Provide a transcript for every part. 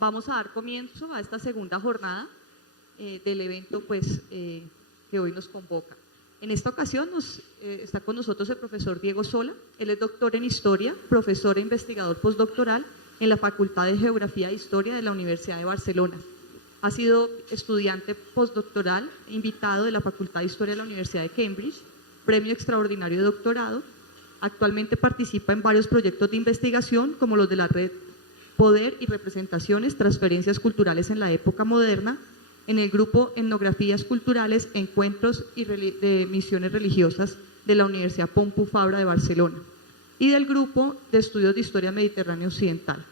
Vamos a dar comienzo a esta segunda jornada del evento que hoy nos convoca. En esta ocasión está con nosotros el profesor Diego Sola. Él es doctor en Historia, profesor e investigador postdoctoral en la Facultad de Geografía e Historia de la Universidad de Barcelona. Ha sido estudiante postdoctoral e invitado de la Facultad de Historia de la Universidad de Cambridge, premio extraordinario de doctorado. Actualmente participa en varios proyectos de investigación como los de la red Poder y Representaciones, Transferencias Culturales en la Época Moderna, en el grupo Etnografías Culturales, Encuentros y de Misiones Religiosas de la Universidad Pompeu Fabra de Barcelona y del grupo de Estudios de Historia Mediterránea Occidental.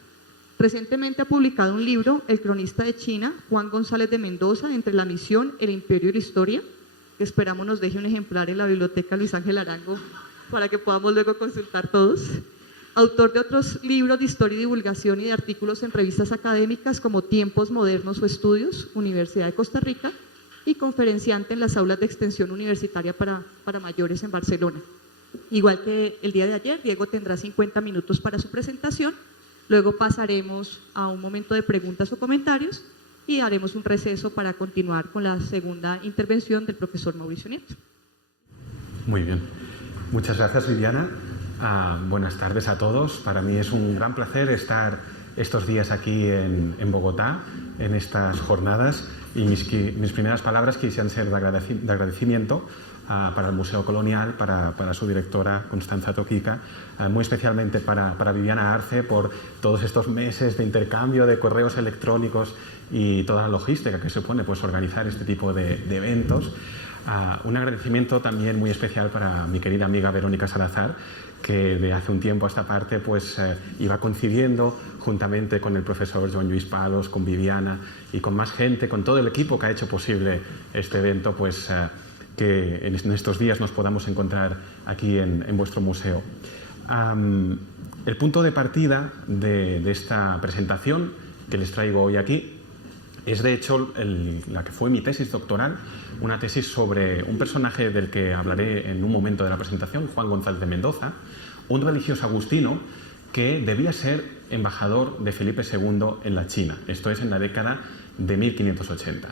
Recientemente ha publicado un libro, El cronista de China, Juan González de Mendoza, Entre la misión, el imperio y la historia, que esperamos nos deje un ejemplar en la biblioteca Luis Ángel Arango para que podamos luego consultar todos. Autor de otros libros de historia y divulgación y de artículos en revistas académicas como Tiempos Modernos o Estudios, Universidad de Costa Rica, y conferenciante en las aulas de extensión universitaria para mayores en Barcelona. Igual que el día de ayer, Diego tendrá 50 minutos para su presentación, luego pasaremos a un momento de preguntas o comentarios y haremos un receso para continuar con la segunda intervención del profesor Mauricio Nieto. Muy bien. Muchas gracias, Viviana. Buenas tardes a todos. Para mí es un gran placer estar estos días aquí en Bogotá, en estas jornadas, y mis primeras palabras quisieran ser de agradecimiento para el Museo Colonial, para su directora Constanza Toquica, muy especialmente para Viviana Arce por todos estos meses de intercambio de correos electrónicos y toda la logística que supone organizar este tipo de eventos. Un agradecimiento también muy especial para mi querida amiga Verónica Salazar, que de hace un tiempo a esta parte iba coincidiendo juntamente con el profesor Joan Lluís Palos, con Viviana y con más gente, con todo el equipo que ha hecho posible este evento, que en estos días nos podamos encontrar aquí en vuestro museo. El punto de partida de esta presentación que les traigo hoy aquí es de hecho la que fue mi tesis doctoral, una tesis sobre un personaje del que hablaré en un momento de la presentación, Juan González de Mendoza, un religioso agustino que debía ser embajador de Felipe II en la China, esto es en la década de 1580.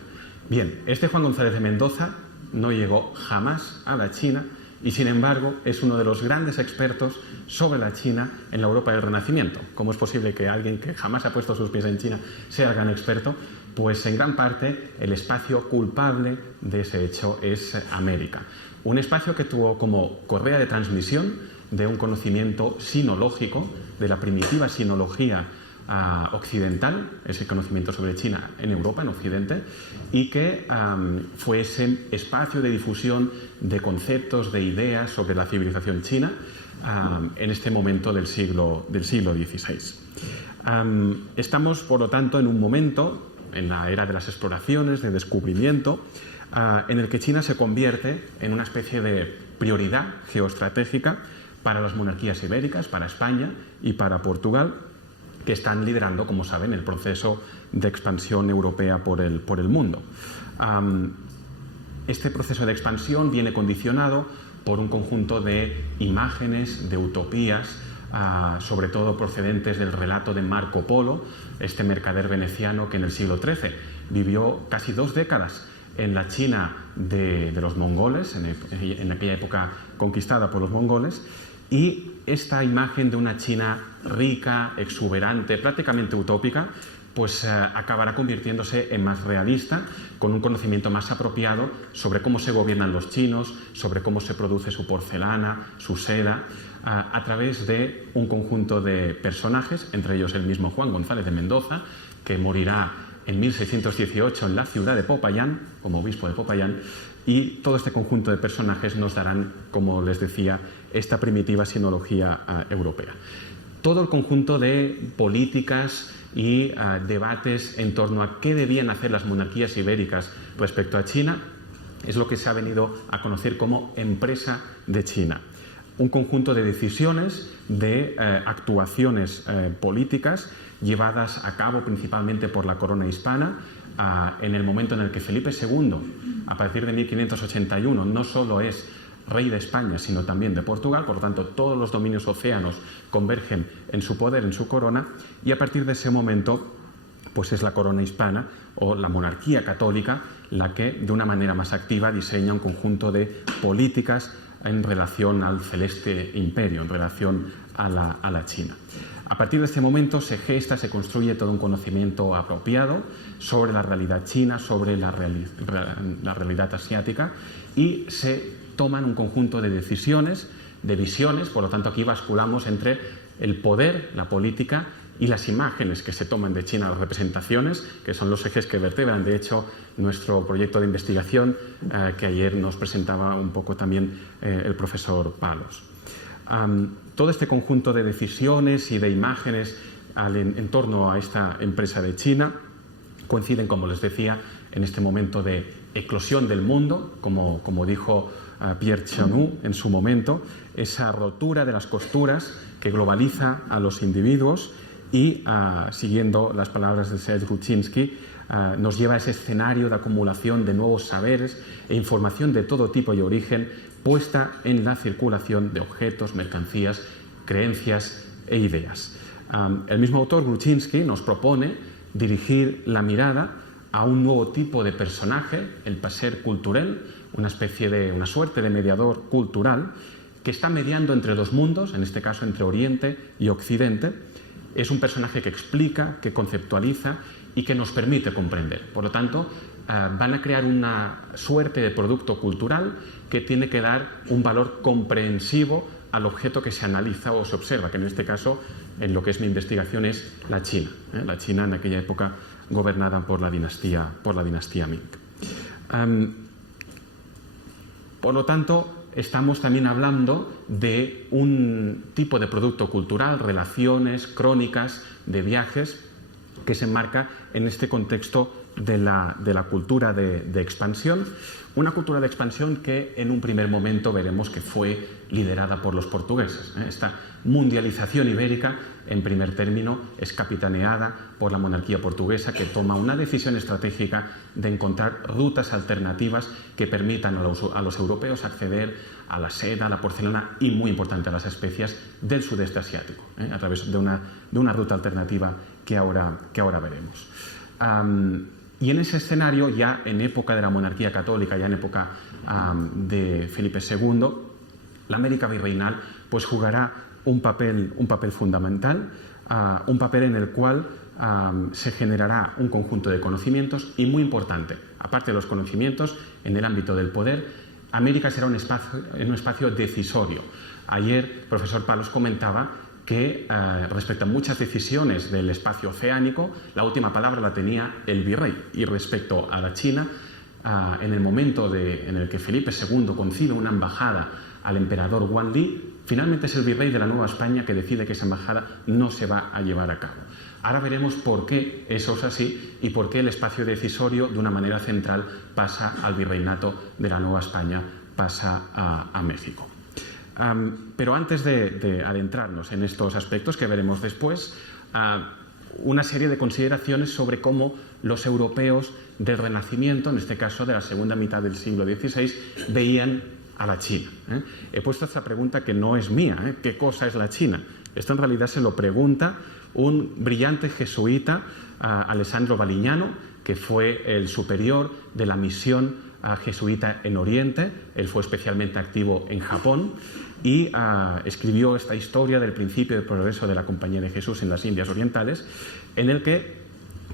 Bien, este Juan González de Mendoza no llegó jamás a la China y sin embargo es uno de los grandes expertos sobre la China en la Europa del Renacimiento. ¿Cómo es posible que alguien que jamás ha puesto sus pies en China sea el gran experto? Pues en gran parte el espacio culpable de ese hecho es América. Un espacio que tuvo como correa de transmisión de un conocimiento sinológico, de la primitiva sinología occidental, ese conocimiento sobre China en Europa, en Occidente, y que fue ese espacio de difusión de conceptos, de ideas sobre la civilización china en este momento del siglo XVI. Estamos, por lo tanto, en un momento, en la era de las exploraciones, de descubrimiento, en el que China se convierte en una especie de prioridad geoestratégica para las monarquías ibéricas, para España y para Portugal, que están liderando, como saben, el proceso de expansión europea por el mundo. Este proceso de expansión viene condicionado por un conjunto de imágenes, de utopías, sobre todo procedentes del relato de Marco Polo, este mercader veneciano que en el siglo XIII vivió casi 2 décadas en la China de los mongoles, en aquella época conquistada por los mongoles, y esta imagen de una China rica, exuberante, prácticamente utópica, acabará convirtiéndose en más realista, con un conocimiento más apropiado sobre cómo se gobiernan los chinos, sobre cómo se produce su porcelana, su seda, a través de un conjunto de personajes, entre ellos el mismo Juan González de Mendoza, que morirá en 1618 en la ciudad de Popayán, como obispo de Popayán, y todo este conjunto de personajes nos darán, como les decía, esta primitiva sinología europea. Todo el conjunto de políticas y debates en torno a qué debían hacer las monarquías ibéricas respecto a China es lo que se ha venido a conocer como empresa de China. Un conjunto de decisiones, de actuaciones políticas llevadas a cabo principalmente por la corona hispana en el momento en el que Felipe II, a partir de 1581, no solo es rey de España, sino también de Portugal, por lo tanto todos los dominios océanos convergen en su poder, en su corona, y a partir de ese momento pues es la corona hispana o la monarquía católica la que de una manera más activa diseña un conjunto de políticas en relación al celeste imperio, en relación a la China. A partir de este momento se gesta, se construye todo un conocimiento apropiado sobre la realidad china, sobre la realidad asiática, y se toman un conjunto de decisiones, de visiones. Por lo tanto, aquí basculamos entre el poder, la política y las imágenes que se toman de China, las representaciones, que son los ejes que vertebran, de hecho, nuestro proyecto de investigación que ayer nos presentaba un poco también el profesor Palos. Todo este conjunto de decisiones y de imágenes en torno a esta empresa de China coinciden, como les decía, en este momento de eclosión del mundo, como dijo Pierre Chanou en su momento, esa rotura de las costuras que globaliza a los individuos y, siguiendo las palabras de Serge Ruchinsky, nos lleva a ese escenario de acumulación de nuevos saberes e información de todo tipo y origen puesta en la circulación de objetos, mercancías, creencias e ideas. El mismo autor, Gruchinsky, nos propone dirigir la mirada a un nuevo tipo de personaje, el passer culturel, una suerte de mediador cultural que está mediando entre dos mundos, en este caso entre Oriente y Occidente. Es un personaje que explica, que conceptualiza y que nos permite comprender. Por lo tanto, van a crear una suerte de producto cultural que tiene que dar un valor comprensivo al objeto que se analiza o se observa, que en este caso, en lo que es mi investigación, es la China. La China en aquella época gobernada por la dinastía Ming. Por lo tanto, estamos también hablando de un tipo de producto cultural, relaciones, crónicas, de viajes, que se enmarca en este contexto de la cultura de expansión. Una cultura de expansión que en un primer momento veremos que fue liderada por los portugueses. Esta mundialización ibérica, en primer término, es capitaneada por la monarquía portuguesa, que toma una decisión estratégica de encontrar rutas alternativas que permitan a los europeos acceder a la seda, a la porcelana y, muy importante, a las especias del sudeste asiático, a través de una ruta alternativa que ahora veremos. Y en ese escenario, ya en época de la monarquía católica, ya en época de Felipe II, la América virreinal pues jugará un papel fundamental, un papel en el cual se generará un conjunto de conocimientos y, muy importante, aparte de los conocimientos, en el ámbito del poder, América será un espacio decisorio. Ayer el profesor Palos comentaba que respecto a muchas decisiones del espacio oceánico, la última palabra la tenía el virrey. Y respecto a la China, en el momento en el que Felipe II concede una embajada al emperador Guan Li, finalmente es el virrey de la Nueva España que decide que esa embajada no se va a llevar a cabo. Ahora veremos por qué eso es así y por qué el espacio decisorio, de una manera central, pasa al virreinato de la Nueva España, pasa a México. Pero antes de adentrarnos en estos aspectos que veremos después, una serie de consideraciones sobre cómo los europeos del Renacimiento, en este caso de la segunda mitad del siglo XVI, veían a la China. He puesto esta pregunta que no es mía. ¿Qué cosa es la China? Esto en realidad se lo pregunta un brillante jesuita, Alessandro Valignano, que fue el superior de la misión jesuita en Oriente. Él fue especialmente activo en Japón y escribió esta historia del principio del progreso de la Compañía de Jesús en las Indias Orientales, en el que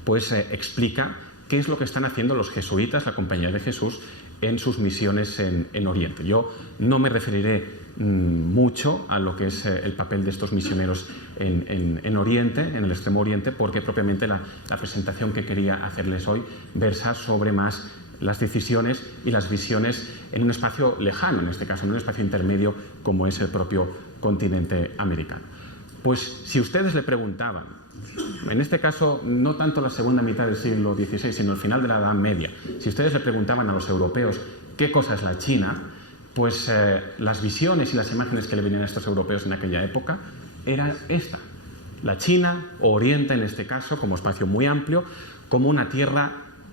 pues, explica qué es lo que están haciendo los jesuitas, la Compañía de Jesús, en sus misiones en Oriente. Yo no me referiré mucho a lo que es el papel de estos misioneros en Oriente, en el Extremo Oriente, porque propiamente la presentación que quería hacerles hoy versa sobre más las decisiones y las visiones en un espacio lejano, en este caso en un espacio intermedio como es el propio continente americano. Pues si ustedes le preguntaban, en este caso no tanto la segunda mitad del siglo XVI, sino el final de la Edad Media, si ustedes le preguntaban a los europeos qué cosa es la China, pues las visiones y las imágenes que le venían a estos europeos en aquella época era esta: la China, o Oriente en este caso, como espacio muy amplio, como una tierra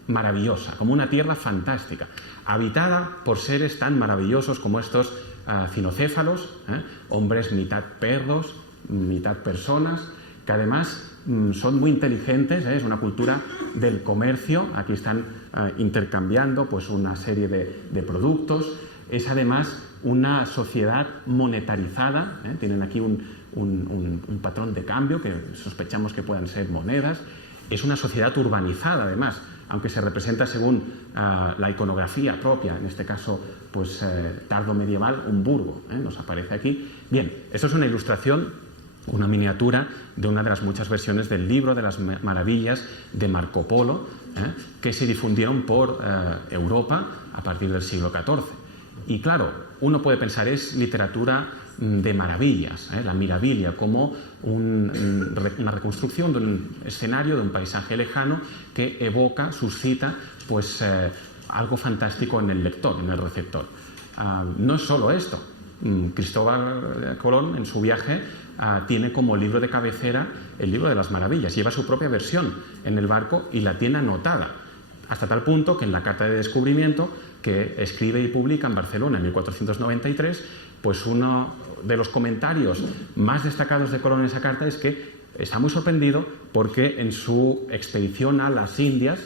maravillosa, como una tierra fantástica, habitada por seres tan maravillosos como estos cinocéfalos, hombres mitad perros, mitad personas, que además son muy inteligentes, es una cultura del comercio, aquí están intercambiando pues una serie de productos, es además una sociedad monetarizada, tienen aquí un patrón de cambio que sospechamos que puedan ser monedas, es una sociedad urbanizada además, aunque se representa según la iconografía propia, en este caso pues tardo medieval, un burgo, nos aparece aquí. Bien, esto es una ilustración, una miniatura de una de las muchas versiones del libro de las maravillas de Marco Polo, que se difundieron por Europa a partir del siglo XIV. Y claro, uno puede pensar, es literatura de maravillas, la mirabilia, como una reconstrucción de un escenario, de un paisaje lejano que evoca, suscita pues algo fantástico en el lector, en el receptor. No es solo esto. Cristóbal Colón en su viaje tiene como libro de cabecera el libro de las maravillas, lleva su propia versión en el barco y la tiene anotada, hasta tal punto que en la carta de descubrimiento que escribe y publica en Barcelona en 1493, pues uno de los comentarios más destacados de Colón en esa carta es que está muy sorprendido porque en su expedición a las Indias,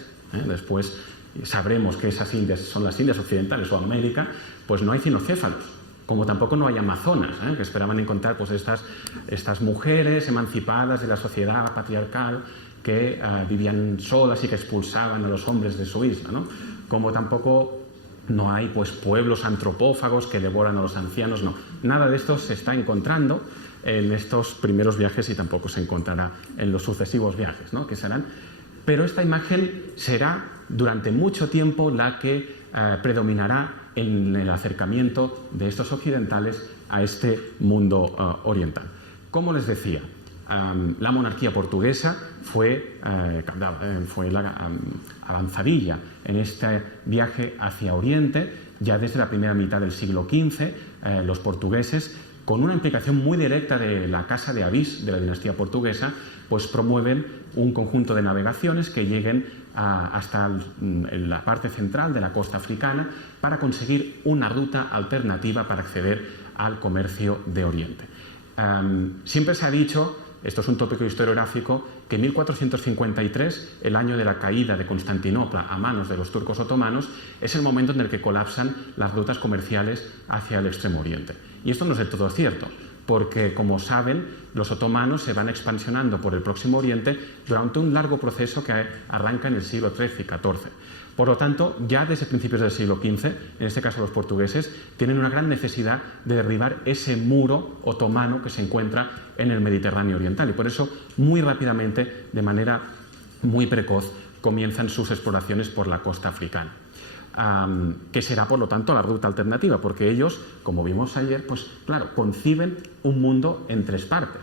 después sabremos que esas Indias son las Indias occidentales o América, pues no hay cinocéfalos, como tampoco no hay amazonas, que esperaban encontrar pues estas mujeres emancipadas de la sociedad patriarcal que vivían solas y que expulsaban a los hombres de su isla, ¿no? Como tampoco no hay pues pueblos antropófagos que devoran a los ancianos, no. Nada de esto se está encontrando en estos primeros viajes y tampoco se encontrará en los sucesivos viajes, ¿no? Que serán. Pero esta imagen será durante mucho tiempo la que predominará en el acercamiento de estos occidentales a este mundo oriental. Como les decía, la monarquía portuguesa fue la avanzadilla en este viaje hacia Oriente, ya desde la primera mitad del siglo XV, los portugueses, con una implicación muy directa de la Casa de Avís, de la dinastía portuguesa, pues promueven un conjunto de navegaciones que lleguen hasta la parte central de la costa africana para conseguir una ruta alternativa para acceder al comercio de Oriente. Siempre se ha dicho, esto es un tópico historiográfico, que en 1453, el año de la caída de Constantinopla a manos de los turcos otomanos, es el momento en el que colapsan las rutas comerciales hacia el Extremo Oriente. Y esto no es del todo cierto, porque, como saben, los otomanos se van expansionando por el Próximo Oriente durante un largo proceso que arranca en el siglo XIII y XIV. Por lo tanto, ya desde principios del siglo XV, en este caso los portugueses, tienen una gran necesidad de derribar ese muro otomano que se encuentra en el Mediterráneo oriental. Y por eso, muy rápidamente, de manera muy precoz, comienzan sus exploraciones por la costa africana. Que será, por lo tanto, la ruta alternativa, porque ellos, como vimos ayer, pues claro, conciben un mundo en tres partes.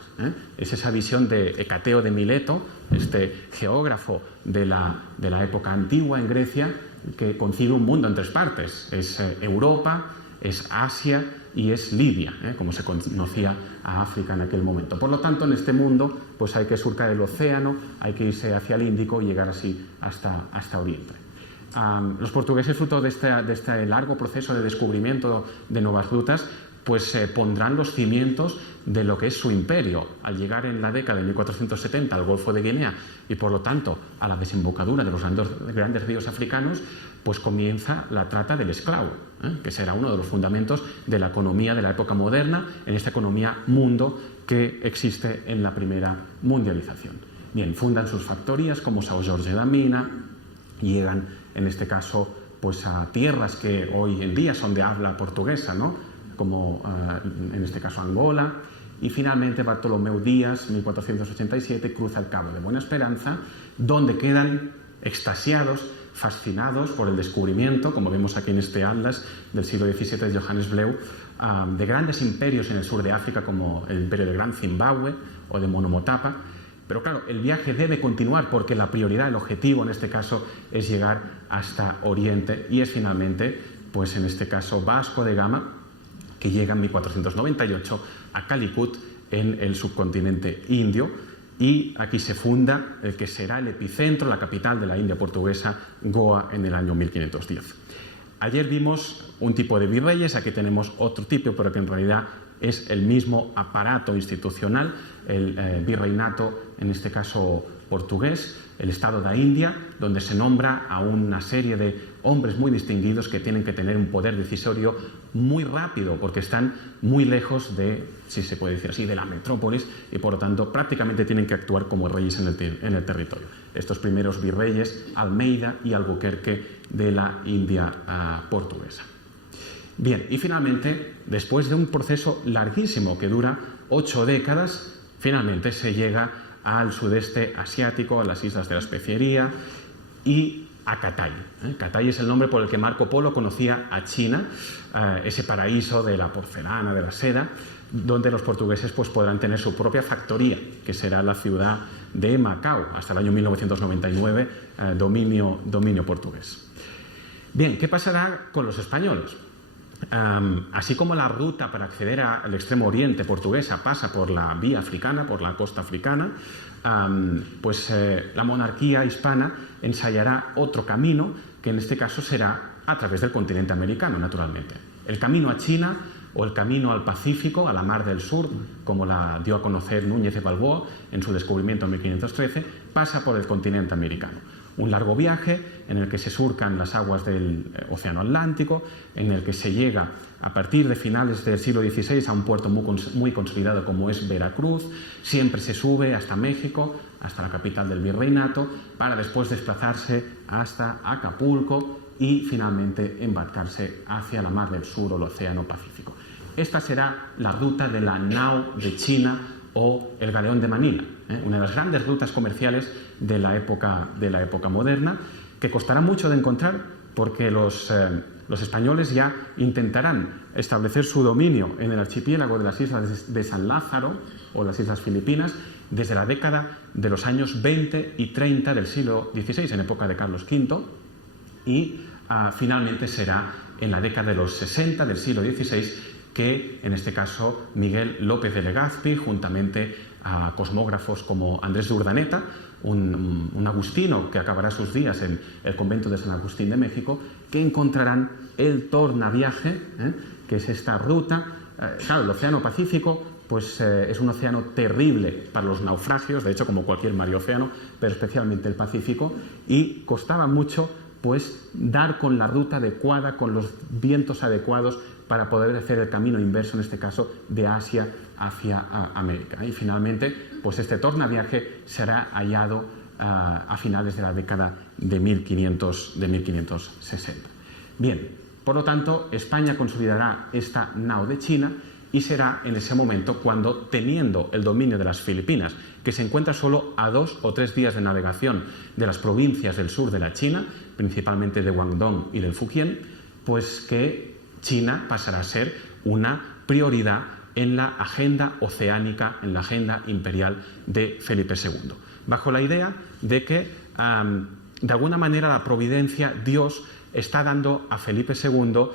Es esa visión de Hecateo de Mileto, este geógrafo de la época antigua en Grecia, que concibe un mundo en tres partes. Es Europa, es Asia y es Libia, como se conocía a África en aquel momento. Por lo tanto, en este mundo pues hay que surcar el océano, hay que irse hacia el Índico y llegar así hasta Oriente. Los portugueses, fruto de este largo proceso de descubrimiento de nuevas rutas, pues pondrán los cimientos de lo que es su imperio. Al llegar en la década de 1470 al Golfo de Guinea y, por lo tanto, a la desembocadura de los grandes ríos africanos, pues comienza la trata del esclavo, que será uno de los fundamentos de la economía de la época moderna, en esta economía mundo que existe en la primera mundialización. Bien, fundan sus factorías como São Jorge da Mina, llegan, en este caso, pues a tierras que hoy en día son de habla portuguesa, ¿no? Como en este caso Angola, y finalmente Bartolomeu Díaz, 1487, cruza el Cabo de Buena Esperanza, donde quedan extasiados, fascinados por el descubrimiento, como vemos aquí en este atlas del siglo XVII de Johannes Bleu, de grandes imperios en el sur de África, como el imperio del Gran Zimbabue o de Monomotapa. Pero claro, el viaje debe continuar porque la prioridad, el objetivo en este caso, es llegar hasta Oriente, y es finalmente, pues en este caso, Vasco de Gama, que llega en 1498 a Calicut, en el subcontinente indio, y aquí se funda el que será el epicentro, la capital de la India portuguesa, Goa, en el año 1510. Ayer vimos un tipo de virreyes, aquí tenemos otro tipo, pero que en realidad es el mismo aparato institucional, el virreinato, en este caso portugués, el Estado de India, donde se nombra a una serie de hombres muy distinguidos que tienen que tener un poder decisorio muy rápido, porque están muy lejos de, si se puede decir así, de la metrópolis, y por lo tanto prácticamente tienen que actuar como reyes en el territorio. Estos primeros virreyes, Almeida y Albuquerque de la India portuguesa. Bien, y finalmente, después de un proceso larguísimo que dura 8 décadas, finalmente se llega al sudeste asiático, a las islas de la Especiería y a Catay. Catay es el nombre por el que Marco Polo conocía a China, ese paraíso de la porcelana, de la seda, donde los portugueses pues, podrán tener su propia factoría, que será la ciudad de Macao, hasta el año 1999, dominio portugués. Bien, ¿qué pasará con los españoles? Así como la ruta para acceder al extremo oriente portuguesa pasa por la vía africana, por la costa africana, pues la monarquía hispana ensayará otro camino, que en este caso será a través del continente americano, naturalmente. El camino a China o el camino al Pacífico, a la Mar del Sur, como la dio a conocer Núñez de Balboa en su descubrimiento en 1513, pasa por el continente americano. Un largo viaje en el que se surcan las aguas del Océano Atlántico, en el que se llega a partir de finales del siglo XVI a un puerto muy consolidado como es Veracruz, siempre se sube hasta México, hasta la capital del virreinato, para después desplazarse hasta Acapulco y finalmente embarcarse hacia la Mar del Sur o el Océano Pacífico. Esta será la ruta de la nao de China o el galeón de Manila, una de las grandes rutas comerciales de la época moderna, que costará mucho de encontrar porque los españoles ya intentarán establecer su dominio en el archipiélago de las islas de San Lázaro o las islas Filipinas desde la década de los años 20 y 30 del siglo XVI, en época de Carlos V, y finalmente será en la década de los 60 del siglo XVI que, en este caso, Miguel López de Legazpi, juntamente a cosmógrafos como Andrés de Urdaneta, un agustino que acabará sus días en el convento de San Agustín de México, que encontrarán el tornaviaje, que es esta ruta. Claro, el Océano Pacífico pues, es un océano terrible para los naufragios, de hecho como cualquier mar y océano, pero especialmente el Pacífico, y costaba mucho pues, dar con la ruta adecuada, con los vientos adecuados para poder hacer el camino inverso, en este caso, de Asia hacia América. Y finalmente, pues este tornaviaje será hallado a finales de la década de 1560. Bien, por lo tanto, España consolidará esta nao de China y será en ese momento cuando, teniendo el dominio de las Filipinas, que se encuentra solo a 2 o 3 días de navegación de las provincias del sur de la China, principalmente de Guangdong y del Fujian, pues que China pasará a ser una prioridad en la agenda oceánica, en la agenda imperial de Felipe II, bajo la idea de que, de alguna manera, la providencia, Dios, está dando a Felipe II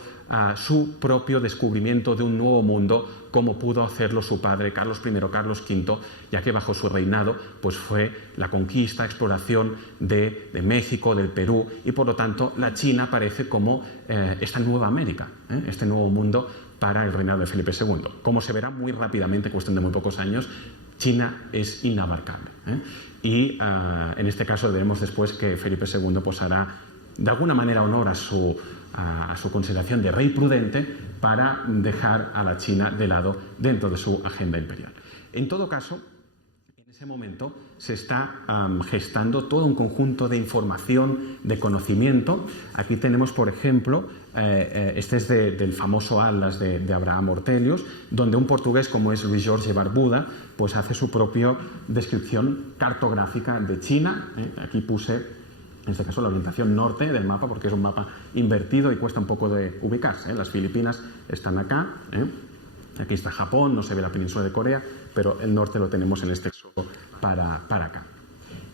su propio descubrimiento de un nuevo mundo, como pudo hacerlo su padre Carlos I, Carlos V, ya que bajo su reinado pues fue la conquista, exploración de México, del Perú, y por lo tanto la China aparece como esta nueva América, este nuevo mundo para el reinado de Felipe II. Como se verá muy rápidamente, en cuestión de muy pocos años, China es inabarcable. Y en este caso veremos después que Felipe II pues hará de alguna manera honor a su consideración de rey prudente para dejar a la China de lado dentro de su agenda imperial. En todo caso, en ese momento se está gestando todo un conjunto de información, de conocimiento. Aquí tenemos, por ejemplo, este es del famoso Atlas de Abraham Ortelius, donde un portugués como es Luis Jorge Barbuda pues hace su propia descripción cartográfica de China. Aquí puse, en este caso, la orientación norte del mapa, porque es un mapa invertido y cuesta un poco de ubicarse. Las Filipinas están acá, aquí está Japón, no se ve la península de Corea, pero el norte lo tenemos en este caso para acá.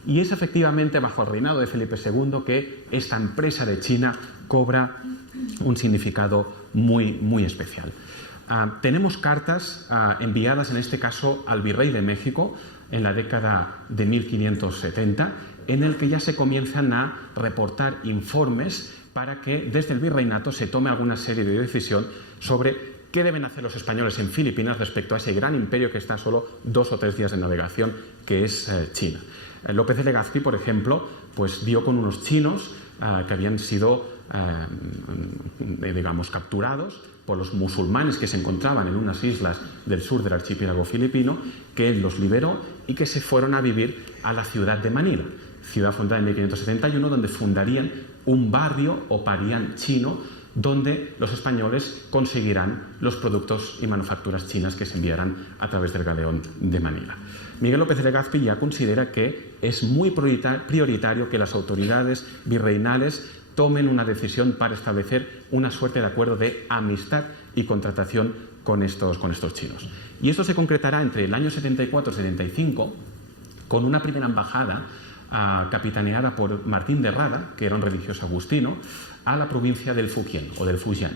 Y es efectivamente bajo el reinado de Felipe II que esta empresa de China cobra un significado muy, muy especial. Tenemos cartas enviadas, en este caso, al virrey de México en la década de 1570, en el que ya se comienzan a reportar informes para que desde el virreinato se tome alguna serie de decisión sobre ¿Qué deben hacer los españoles en Filipinas respecto a ese gran imperio que está a solo 2 o 3 días de navegación, que es China? López de Legazpi, por ejemplo, pues dio con unos chinos que habían sido, digamos, capturados por los musulmanes que se encontraban en unas islas del sur del archipiélago filipino, que él los liberó y que se fueron a vivir a la ciudad de Manila, ciudad fundada en 1571, donde fundarían un barrio o parián chino, donde los españoles conseguirán los productos y manufacturas chinas que se enviarán a través del galeón de Manila. Miguel López de Legazpi ya considera que es muy prioritario que las autoridades virreinales tomen una decisión para establecer una suerte de acuerdo de amistad y contratación con estos chinos. Y esto se concretará entre el año 74 y 75 con una primera embajada capitaneada por Martín de Rada, que era un religioso agustino, a la provincia del Fujian o del Fujian.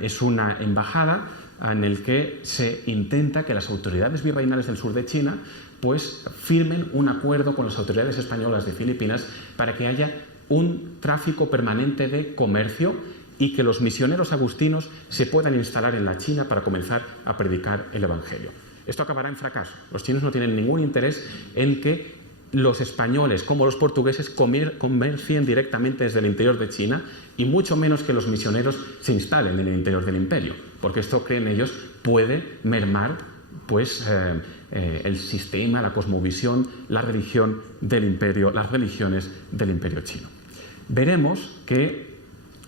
Es una embajada en la que se intenta que las autoridades virreinales del sur de China pues firmen un acuerdo con las autoridades españolas de Filipinas para que haya un tráfico permanente de comercio y que los misioneros agustinos se puedan instalar en la China para comenzar a predicar el Evangelio. Esto acabará en fracaso. Los chinos no tienen ningún interés en que los españoles como los portugueses comercien directamente desde el interior de China y mucho menos que los misioneros se instalen en el interior del imperio, porque esto, creen ellos, puede mermar pues el sistema, la cosmovisión, la religión del imperio, las religiones del imperio chino. Veremos que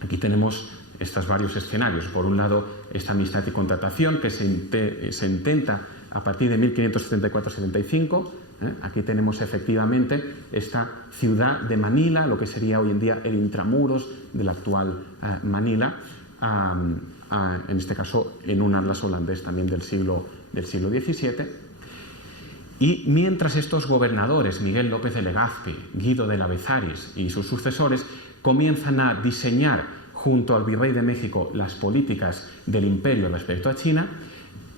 aquí tenemos estos varios escenarios. Por un lado, esta amistad y contratación que se intenta a partir de 1574-75. Aquí tenemos efectivamente esta ciudad de Manila, lo que sería hoy en día el intramuros de la actual Manila, en este caso en un atlas holandés también del siglo XVII. Y mientras estos gobernadores, Miguel López de Legazpi, Guido de la Bezaris y sus sucesores, comienzan a diseñar junto al virrey de México las políticas del imperio respecto a China,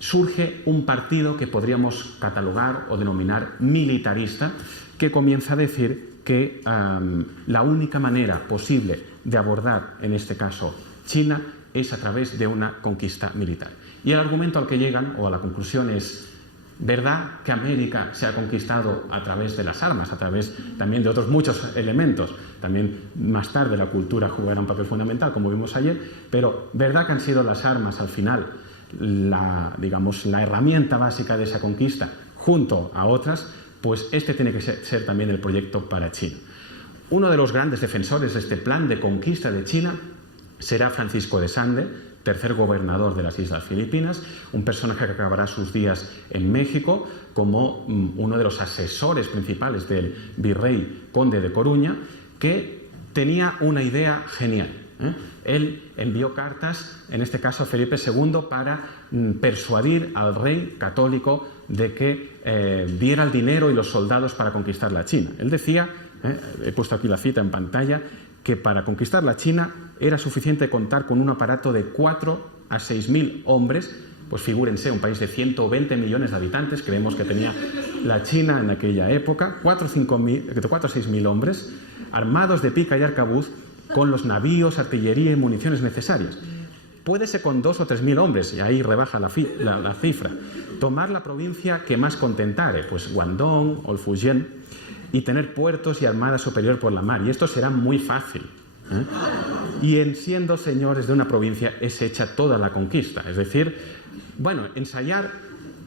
surge un partido que podríamos catalogar o denominar militarista, que comienza a decir que la única manera posible de abordar, en este caso, China, es a través de una conquista militar. Y el argumento al que llegan, o a la conclusión, es: ¿verdad que América se ha conquistado a través de las armas, a través también de otros muchos elementos? También más tarde la cultura jugará un papel fundamental, como vimos ayer, pero ¿verdad que han sido las armas al final la herramienta básica de esa conquista, junto a otras? Pues este tiene que ser también el proyecto para China. Uno de los grandes defensores de este plan de conquista de China será Francisco de Sande, tercer gobernador de las Islas Filipinas, un personaje que acabará sus días en México como uno de los asesores principales del virrey conde de Coruña, que tenía una idea genial. Él envió cartas, en este caso a Felipe II, para persuadir al rey católico de que diera el dinero y los soldados para conquistar la China. Él decía, he puesto aquí la cita en pantalla, que para conquistar la China era suficiente contar con un aparato de 4.000 a 6.000 hombres. Pues figúrense, un país de 120 millones de habitantes, creemos que tenía la China en aquella época, 4 a 6.000 hombres, armados de pica y arcabuz, con los navíos, artillería y municiones necesarias. Puédese con 2 o 3.000 hombres, y ahí rebaja la cifra, tomar la provincia que más contentare, pues Guangdong o el Fujian, y tener puertos y armada superior por la mar. Y esto será muy fácil. Y en siendo señores de una provincia es hecha toda la conquista. Es decir, bueno, ensayar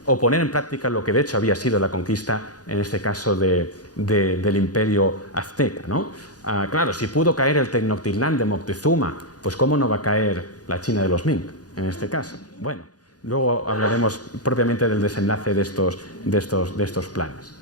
o poner en práctica lo que de hecho había sido la conquista, en este caso del imperio azteca, ¿no? Claro, si pudo caer el Tenochtitlán de Moctezuma, pues ¿cómo no va a caer la China de los Ming, en este caso? Bueno, luego hablaremos propiamente del desenlace de estos planes.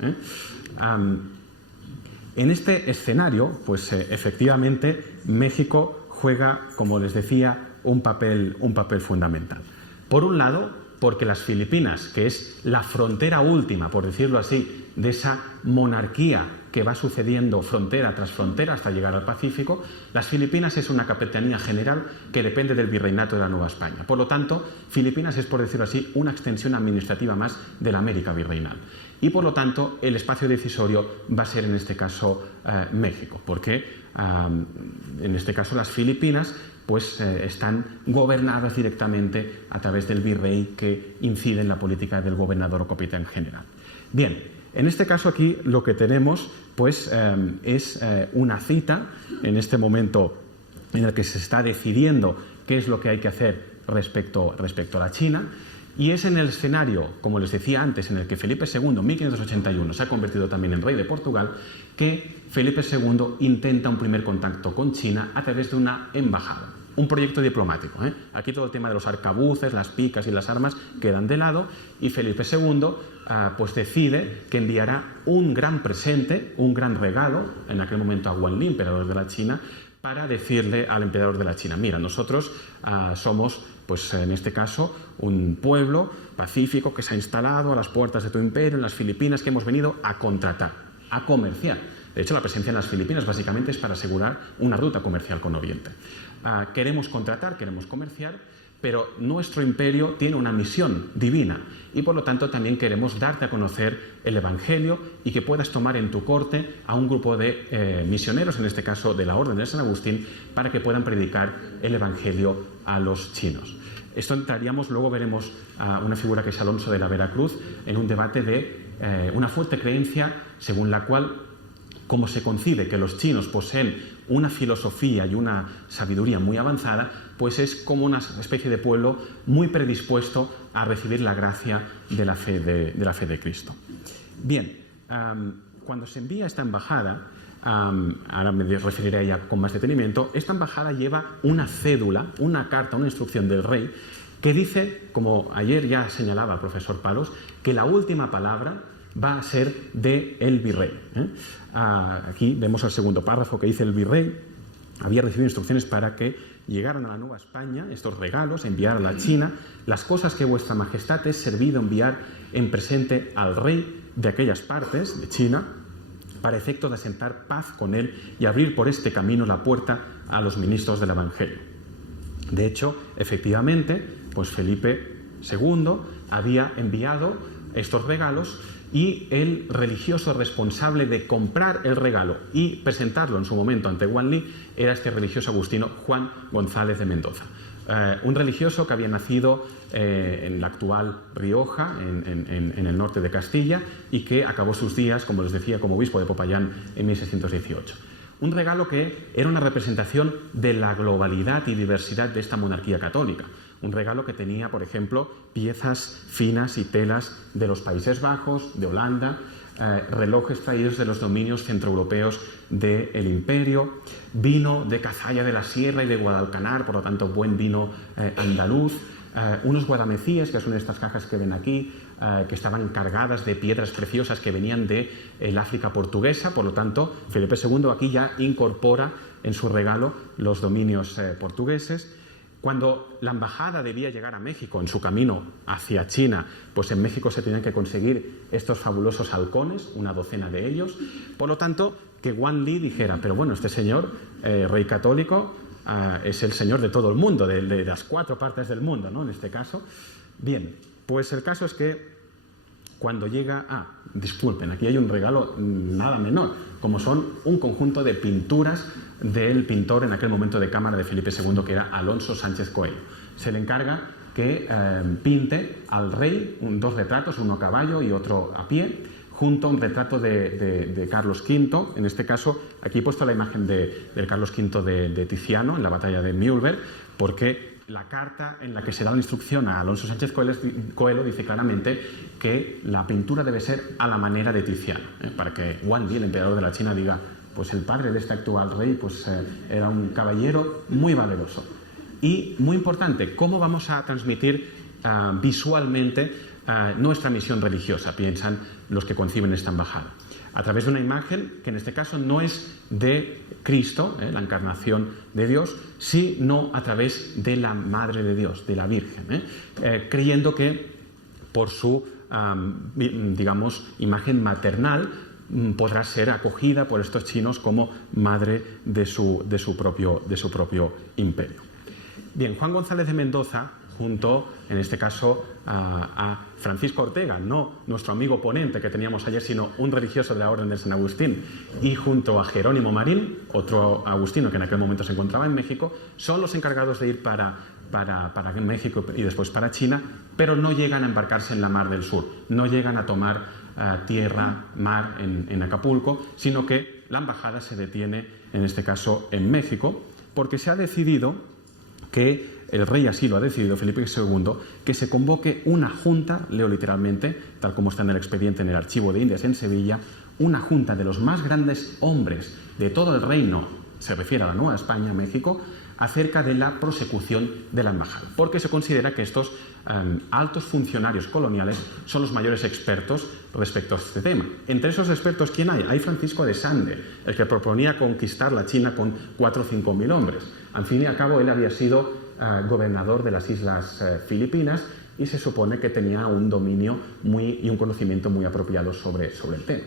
En este escenario, pues efectivamente, México juega, como les decía, un papel fundamental. Por un lado, porque las Filipinas, que es la frontera última, por decirlo así, de esa monarquía que va sucediendo frontera tras frontera hasta llegar al Pacífico, las Filipinas es una capitanía general que depende del virreinato de la Nueva España. Por lo tanto, Filipinas es, por decirlo así, una extensión administrativa más de la América virreinal. Y por lo tanto, el espacio decisorio va a ser en este caso México, porque en este caso las Filipinas pues están gobernadas directamente a través del virrey, que incide en la política del gobernador o capitán general. Bien, en este caso aquí lo que tenemos pues es una cita en este momento en el que se está decidiendo qué es lo que hay que hacer respecto a la China, y es en el escenario, como les decía antes, en el que Felipe II, en 1581, se ha convertido también en rey de Portugal, que Felipe II intenta un primer contacto con China a través de una embajada, un proyecto diplomático. Aquí todo el tema de los arcabuces, las picas y las armas quedan de lado, y Felipe II pues decide que enviará un gran presente, un gran regalo, en aquel momento a Guanli, emperador de la China, para decirle al emperador de la China: mira, nosotros somos, pues en este caso, un pueblo pacífico que se ha instalado a las puertas de tu imperio, en las Filipinas, que hemos venido a contratar, a comerciar. De hecho, la presencia en las Filipinas básicamente es para asegurar una ruta comercial con Oriente. Queremos contratar, queremos comerciar, pero nuestro imperio tiene una misión divina y por lo tanto también queremos darte a conocer el Evangelio y que puedas tomar en tu corte a un grupo de misioneros, en este caso de la Orden de San Agustín, para que puedan predicar el Evangelio a los chinos. Esto entraríamos, luego veremos a una figura que es Alonso de la Veracruz, en un debate de una fuerte creencia según la cual, como se concibe que los chinos poseen una filosofía y una sabiduría muy avanzada, pues es como una especie de pueblo muy predispuesto a recibir la gracia de la fe de Cristo. Bien, cuando se envía esta embajada, ahora me referiré a ella con más detenimiento, esta embajada lleva una cédula, una carta, una instrucción del rey, que dice, como ayer ya señalaba el profesor Palos, que la última palabra va a ser del virrey. Aquí vemos el segundo párrafo que dice: el virrey había recibido instrucciones para que llegaran a la Nueva España estos regalos, enviar a la China las cosas que vuestra majestad es servido enviar en presente al rey de aquellas partes de China, para efecto de asentar paz con él y abrir por este camino la puerta a los ministros del Evangelio. De hecho, efectivamente, pues Felipe II había enviado estos regalos, y el religioso responsable de comprar el regalo y presentarlo en su momento ante Guanli era este religioso agustino Juan González de Mendoza. Un religioso que había nacido en la actual Rioja, en el norte de Castilla, y que acabó sus días, como les decía, como obispo de Popayán en 1618. Un regalo que era una representación de la globalidad y diversidad de esta monarquía católica. Un regalo que tenía, por ejemplo, piezas finas y telas de los Países Bajos, de Holanda, relojes traídos de los dominios centroeuropeos del imperio, vino de Cazalla de la Sierra y de Guadalcanar, por lo tanto buen vino andaluz, unos guadamecíes, que son estas cajas que ven aquí, que estaban cargadas de piedras preciosas que venían del África portuguesa. Por lo tanto, Felipe II aquí ya incorpora en su regalo los dominios portugueses. Cuando la embajada debía llegar a México en su camino hacia China, pues en México se tenían que conseguir estos fabulosos halcones, una docena de ellos. Por lo tanto, que Guanli dijera: pero bueno, este señor, rey católico, es el señor de todo el mundo, de las 4 partes del mundo, ¿no? En este caso. Bien, pues el caso es que cuando llega... disculpen, aquí hay un regalo nada menor, como son un conjunto de pinturas del pintor en aquel momento de cámara de Felipe II, que era Alonso Sánchez Coello. Se le encarga que pinte al rey 2 retratos, uno a caballo y otro a pie, junto a un retrato de Carlos V. En este caso, aquí he puesto la imagen del Carlos V de Tiziano en la batalla de Mühlberg, porque la carta en la que se da la instrucción a Alonso Sánchez Coelho dice claramente que la pintura debe ser a la manera de Tiziano, para que Guanli, el emperador de la China, diga: pues el padre de este actual rey pues, era un caballero muy valeroso. Y muy importante, ¿cómo vamos a transmitir visualmente nuestra misión religiosa? Piensan los que conciben esta embajada. A través de una imagen que en este caso no es de Cristo, la encarnación de Dios, sino a través de la Madre de Dios, de la Virgen, creyendo que por su, digamos, imagen maternal podrá ser acogida por estos chinos como madre de su propio imperio. Bien, Juan González de Mendoza junto, en este caso, a Francisco Ortega, no nuestro amigo ponente que teníamos ayer, sino un religioso de la Orden de San Agustín, y junto a Jerónimo Marín, otro agustino que en aquel momento se encontraba en México, son los encargados de ir para México y después para China, pero no llegan a embarcarse en la Mar del Sur, no llegan a tomar tierra, mar en Acapulco, sino que la embajada se detiene, en este caso, en México, porque se ha decidido que, el rey así lo ha decidido, Felipe II, que se convoque una junta, leo literalmente, tal como está en el expediente en el Archivo de Indias en Sevilla, una junta de los más grandes hombres de todo el reino, se refiere a la Nueva España, México, acerca de la prosecución de la embajada, porque se considera que estos altos funcionarios coloniales son los mayores expertos respecto a este tema. Entre esos expertos, ¿quién hay? Hay Francisco de Sande, el que proponía conquistar la China con 4 o 5 mil hombres. Al fin y al cabo, él había sido gobernador de las Islas Filipinas y se supone que tenía un dominio y un conocimiento muy apropiado sobre el tema.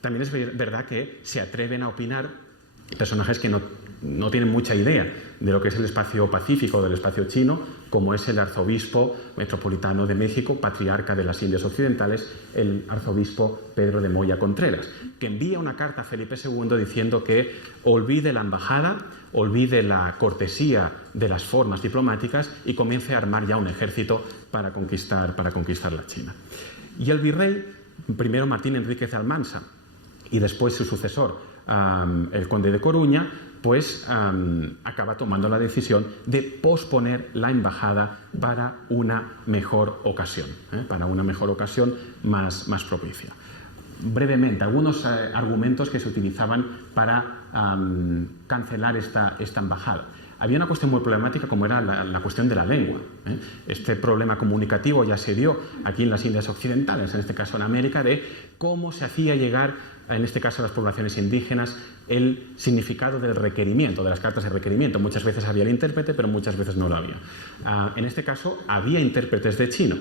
También es verdad que se atreven a opinar personajes que no tienen mucha idea de lo que es el espacio pacífico, del espacio chino, como es el arzobispo metropolitano de México, patriarca de las Indias Occidentales, el arzobispo Pedro de Moya Contreras, que envía una carta a Felipe II diciendo que olvide la embajada, olvide la cortesía de las formas diplomáticas y comience a armar ya un ejército para conquistar la China. Y el virrey, primero Martín Enríquez de Almansa y después su sucesor, el conde de Coruña, pues acaba tomando la decisión de posponer la embajada para una mejor ocasión, más propicia. Brevemente, algunos argumentos que se utilizaban para cancelar esta embajada. Había una cuestión muy problemática como era la cuestión de la lengua. Este problema comunicativo ya se dio aquí en las Indias Occidentales, en este caso en América, de cómo se hacía llegar, en este caso a las poblaciones indígenas, el significado del requerimiento, de las cartas de requerimiento. Muchas veces había el intérprete, pero muchas veces no lo había. En este caso había intérpretes de chino.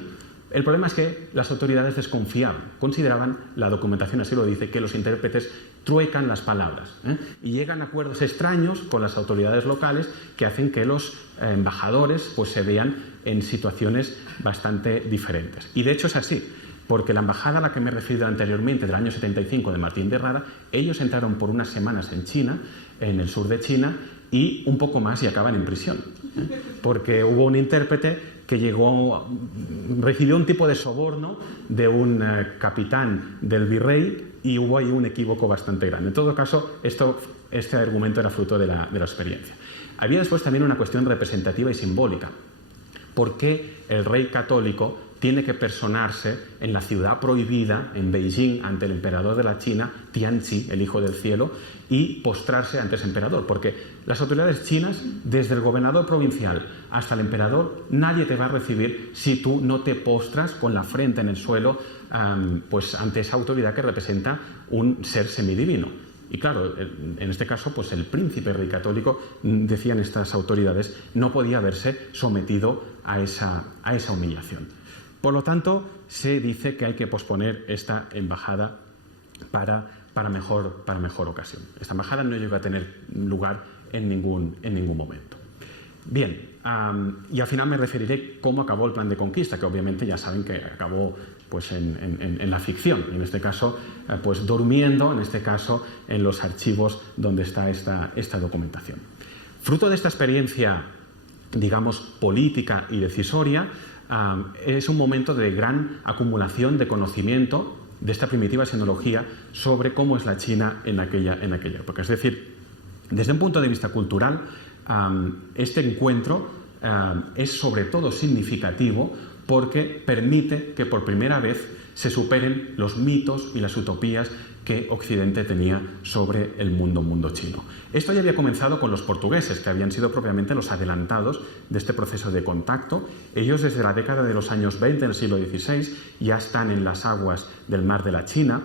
El problema es que las autoridades desconfiaban, consideraban, la documentación así lo dice, que los intérpretes truecan las palabras y llegan a acuerdos extraños con las autoridades locales que hacen que los embajadores pues, se vean en situaciones bastante diferentes. Y de hecho es así, porque la embajada a la que me he referido anteriormente, del año 75 de Martín de Rada, ellos entraron por unas semanas en China, en el sur de China, y un poco más y acaban en prisión, porque hubo un intérprete que recibió un tipo de soborno de un capitán del virrey y hubo ahí un equívoco bastante grande. En todo caso, este argumento era fruto de la experiencia. Había después también una cuestión representativa y simbólica. ¿Por qué el rey católico tiene que personarse en la ciudad prohibida, en Beijing, ante el emperador de la China, Tianzi, el hijo del cielo, y postrarse ante ese emperador? Porque las autoridades chinas, desde el gobernador provincial hasta el emperador, nadie te va a recibir si tú no te postras con la frente en el suelo pues ante esa autoridad que representa un ser semidivino. Y claro, en este caso, pues el príncipe rey católico, decían estas autoridades, no podía verse sometido a esa humillación. Por lo tanto, se dice que hay que posponer esta embajada para mejor ocasión. Esta embajada no llegó a tener lugar en ningún momento. Bien, y al final me referiré cómo acabó el plan de conquista, que obviamente ya saben que acabó pues, en la ficción, y en este caso pues, durmiendo, en este caso en los archivos donde está esta documentación. Fruto de esta experiencia, digamos, política y decisoria, es un momento de gran acumulación de conocimiento de esta primitiva sinología sobre cómo es la China en aquella época. Es decir, desde un punto de vista cultural, este encuentro es sobre todo significativo porque permite que por primera vez se superen los mitos y las utopías que Occidente tenía sobre el mundo chino. Esto ya había comenzado con los portugueses, que habían sido propiamente los adelantados de este proceso de contacto. Ellos desde la década de los años 20 del siglo XVI ya están en las aguas del mar de la China.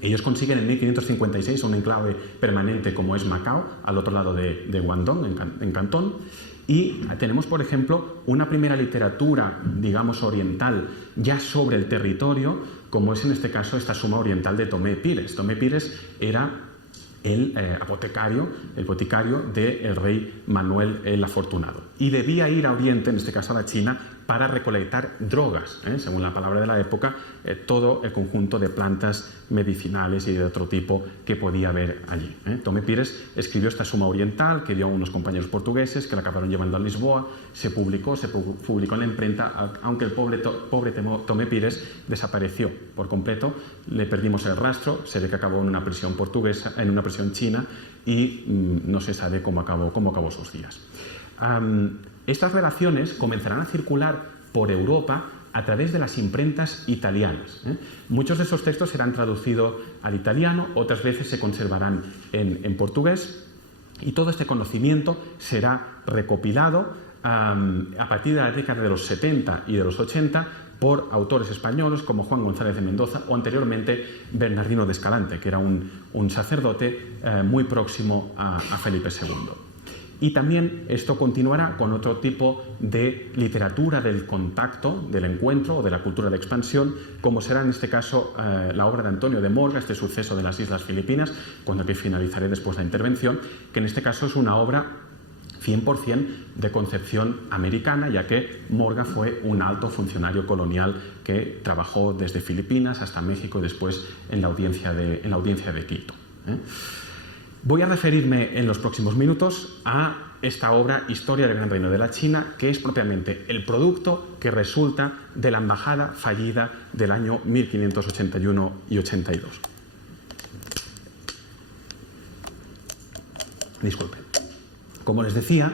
Ellos consiguen en 1556 un enclave permanente como es Macao, al otro lado de Guangdong, en Cantón. Y tenemos, por ejemplo, una primera literatura, digamos, oriental ya sobre el territorio, como es en este caso esta Suma Oriental de Tomé Pires. Tomé Pires era el boticario del rey Manuel el Afortunado. Y debía ir a Oriente, en este caso a la China, para recolectar drogas, según la palabra de la época, todo el conjunto de plantas medicinales y de otro tipo que podía haber allí. Tomé Pires escribió esta suma oriental que dio a unos compañeros portugueses que la acabaron llevando a Lisboa, se publicó en la imprenta, aunque el pobre Tomé Pires desapareció por completo, le perdimos el rastro, se ve que acabó en una prisión portuguesa, en una prisión china, y no se sabe cómo acabó sus días. Estas relaciones comenzarán a circular por Europa a través de las imprentas italianas. Muchos de esos textos serán traducidos al italiano, otras veces se conservarán en portugués, y todo este conocimiento será recopilado a partir de la década de los 70 y de los 80 por autores españoles como Juan González de Mendoza o anteriormente Bernardino de Escalante, que era un sacerdote muy próximo a Felipe II. Y también esto continuará con otro tipo de literatura del contacto, del encuentro o de la cultura de expansión, como será en este caso la obra de Antonio de Morga, este suceso de las Islas Filipinas, con la que finalizaré después la intervención, que en este caso es una obra 100% de concepción americana, ya que Morga fue un alto funcionario colonial que trabajó desde Filipinas hasta México y después en la audiencia de Quito. Voy a referirme en los próximos minutos a esta obra Historia del Gran Reino de la China, que es propiamente el producto que resulta de la embajada fallida del año 1581 y 82. Disculpen. Como les decía,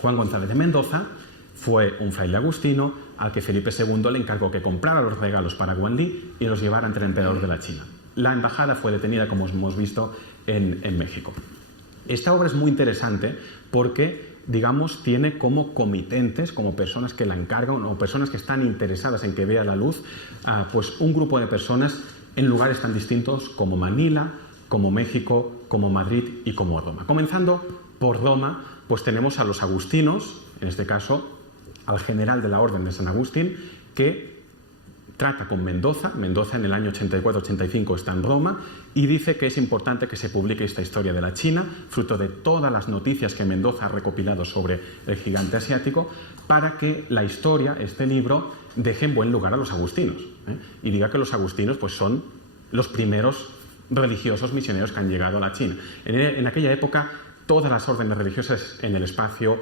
Juan González de Mendoza fue un fraile agustino al que Felipe II le encargó que comprara los regalos para Guanli y los llevara ante el emperador de la China. La embajada fue detenida, como hemos visto, en México. Esta obra es muy interesante porque, digamos, tiene como comitentes, como personas que la encargan o personas que están interesadas en que vea la luz, pues un grupo de personas en lugares tan distintos como Manila, como México, como Madrid y como Roma. Comenzando por Roma, pues tenemos a los agustinos, en este caso al general de la Orden de San Agustín, que trata con Mendoza. Mendoza en el año 84-85 está en Roma y dice que es importante que se publique esta historia de la China, fruto de todas las noticias que Mendoza ha recopilado sobre el gigante asiático, para que la historia, este libro, deje en buen lugar a los agustinos, y diga que los agustinos pues, son los primeros religiosos misioneros que han llegado a la China. En aquella época, todas las órdenes religiosas en el espacio,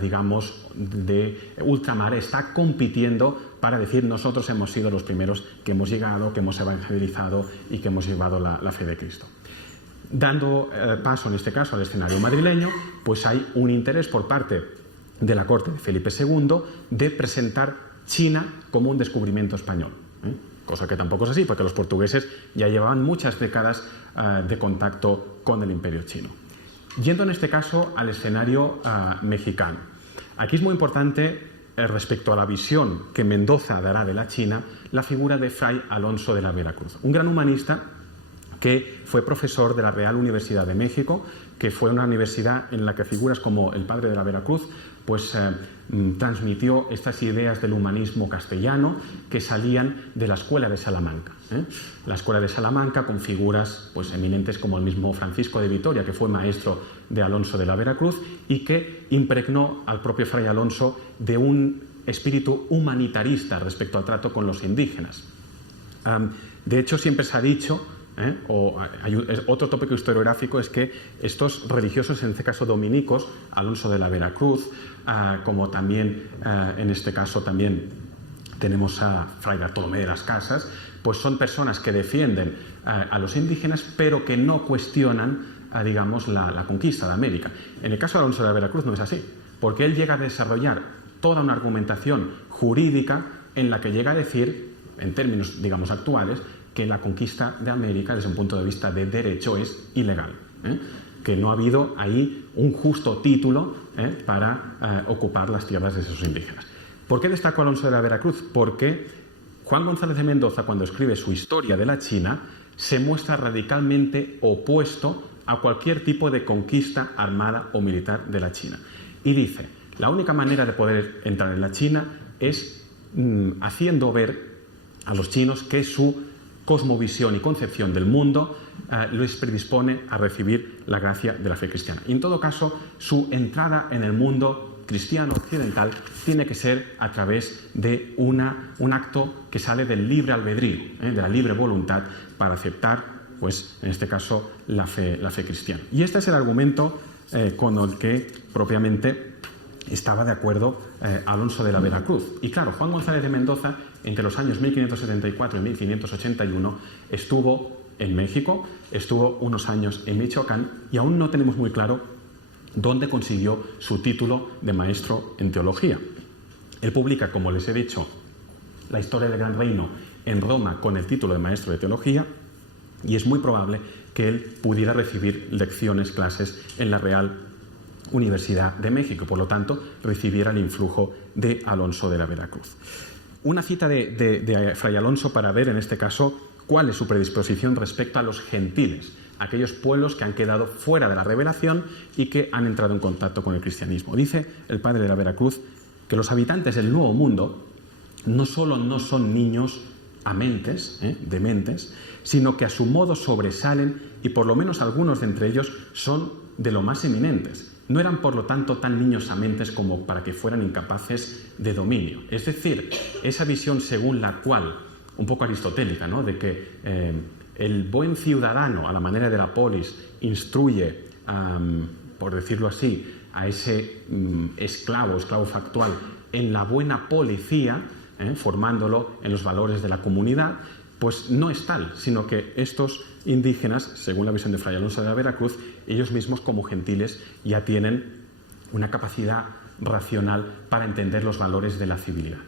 digamos, de ultramar está compitiendo para decir nosotros hemos sido los primeros que hemos llegado, que hemos evangelizado y que hemos llevado la fe de Cristo. Dando paso, en este caso, al escenario madrileño, pues hay un interés por parte de la corte de Felipe II de presentar China como un descubrimiento español. Cosa que tampoco es así, porque los portugueses ya llevaban muchas décadas de contacto con el imperio chino. Yendo en este caso al escenario mexicano. Aquí es muy importante, respecto a la visión que Mendoza dará de la China, la figura de Fray Alonso de la Veracruz, un gran humanista que fue profesor de la Real Universidad de México, que fue una universidad en la que figuras como el padre de la Veracruz pues transmitió estas ideas del humanismo castellano que salían de la Escuela de Salamanca. La Escuela de Salamanca, con figuras pues eminentes como el mismo Francisco de Vitoria, que fue maestro de Alonso de la Veracruz y que impregnó al propio Fray Alonso de un espíritu humanitarista respecto al trato con los indígenas. De hecho, siempre se ha dicho, otro tópico historiográfico es que estos religiosos, en este caso dominicos, Alonso de la Veracruz, como también en este caso también tenemos a Fray Bartolomé de las Casas, pues son personas que defienden a los indígenas pero que no cuestionan digamos la conquista de América. En el caso de Alonso de la Veracruz no es así, porque él llega a desarrollar toda una argumentación jurídica en la que llega a decir, en términos digamos actuales, que la conquista de América desde un punto de vista de derecho es ilegal, que no ha habido ahí un justo título para ocupar las tierras de esos indígenas. ¿Por qué destaco a Alonso de la Veracruz? Porque Juan González de Mendoza, cuando escribe su Historia de la China, se muestra radicalmente opuesto a cualquier tipo de conquista armada o militar de la China. Y dice, la única manera de poder entrar en la China es haciendo ver a los chinos que su cosmovisión y concepción del mundo les predispone a recibir la gracia de la fe cristiana. Y en todo caso, su entrada en el mundo cristiano occidental tiene que ser a través de un acto que sale del libre albedrío, de la libre voluntad para aceptar, pues en este caso, la fe cristiana. Y este es el argumento con el que propiamente estaba de acuerdo Alonso de la Veracruz. Y claro, Juan González de Mendoza, entre los años 1574 y 1581, estuvo en México, estuvo unos años en Michoacán y aún no tenemos muy claro dónde consiguió su título de maestro en teología. Él publica, como les he dicho, la historia del Gran Reino en Roma con el título de maestro de teología y es muy probable que él pudiera recibir lecciones, clases en la Real Universidad de México, por lo tanto, recibiera el influjo de Alonso de la Veracruz. Una cita de Fray Alonso para ver, en este caso, cuál es su predisposición respecto a los gentiles, aquellos pueblos que han quedado fuera de la revelación y que han entrado en contacto con el cristianismo. Dice el padre de la Veracruz que los habitantes del Nuevo Mundo no solo no son niños dementes, sino que a su modo sobresalen y por lo menos algunos de entre ellos son de lo más eminentes. No eran, por lo tanto, tan niños amentes como para que fueran incapaces de dominio. Es decir, esa visión según la cual, un poco aristotélica, ¿no?, de que el buen ciudadano, a la manera de la polis, instruye, por decirlo así, a ese esclavo factual en la buena policía, formándolo en los valores de la comunidad, pues no es tal, sino que estos indígenas, según la visión de Fray Alonso de la Veracruz, ellos mismos como gentiles ya tienen una capacidad racional para entender los valores de la civilidad.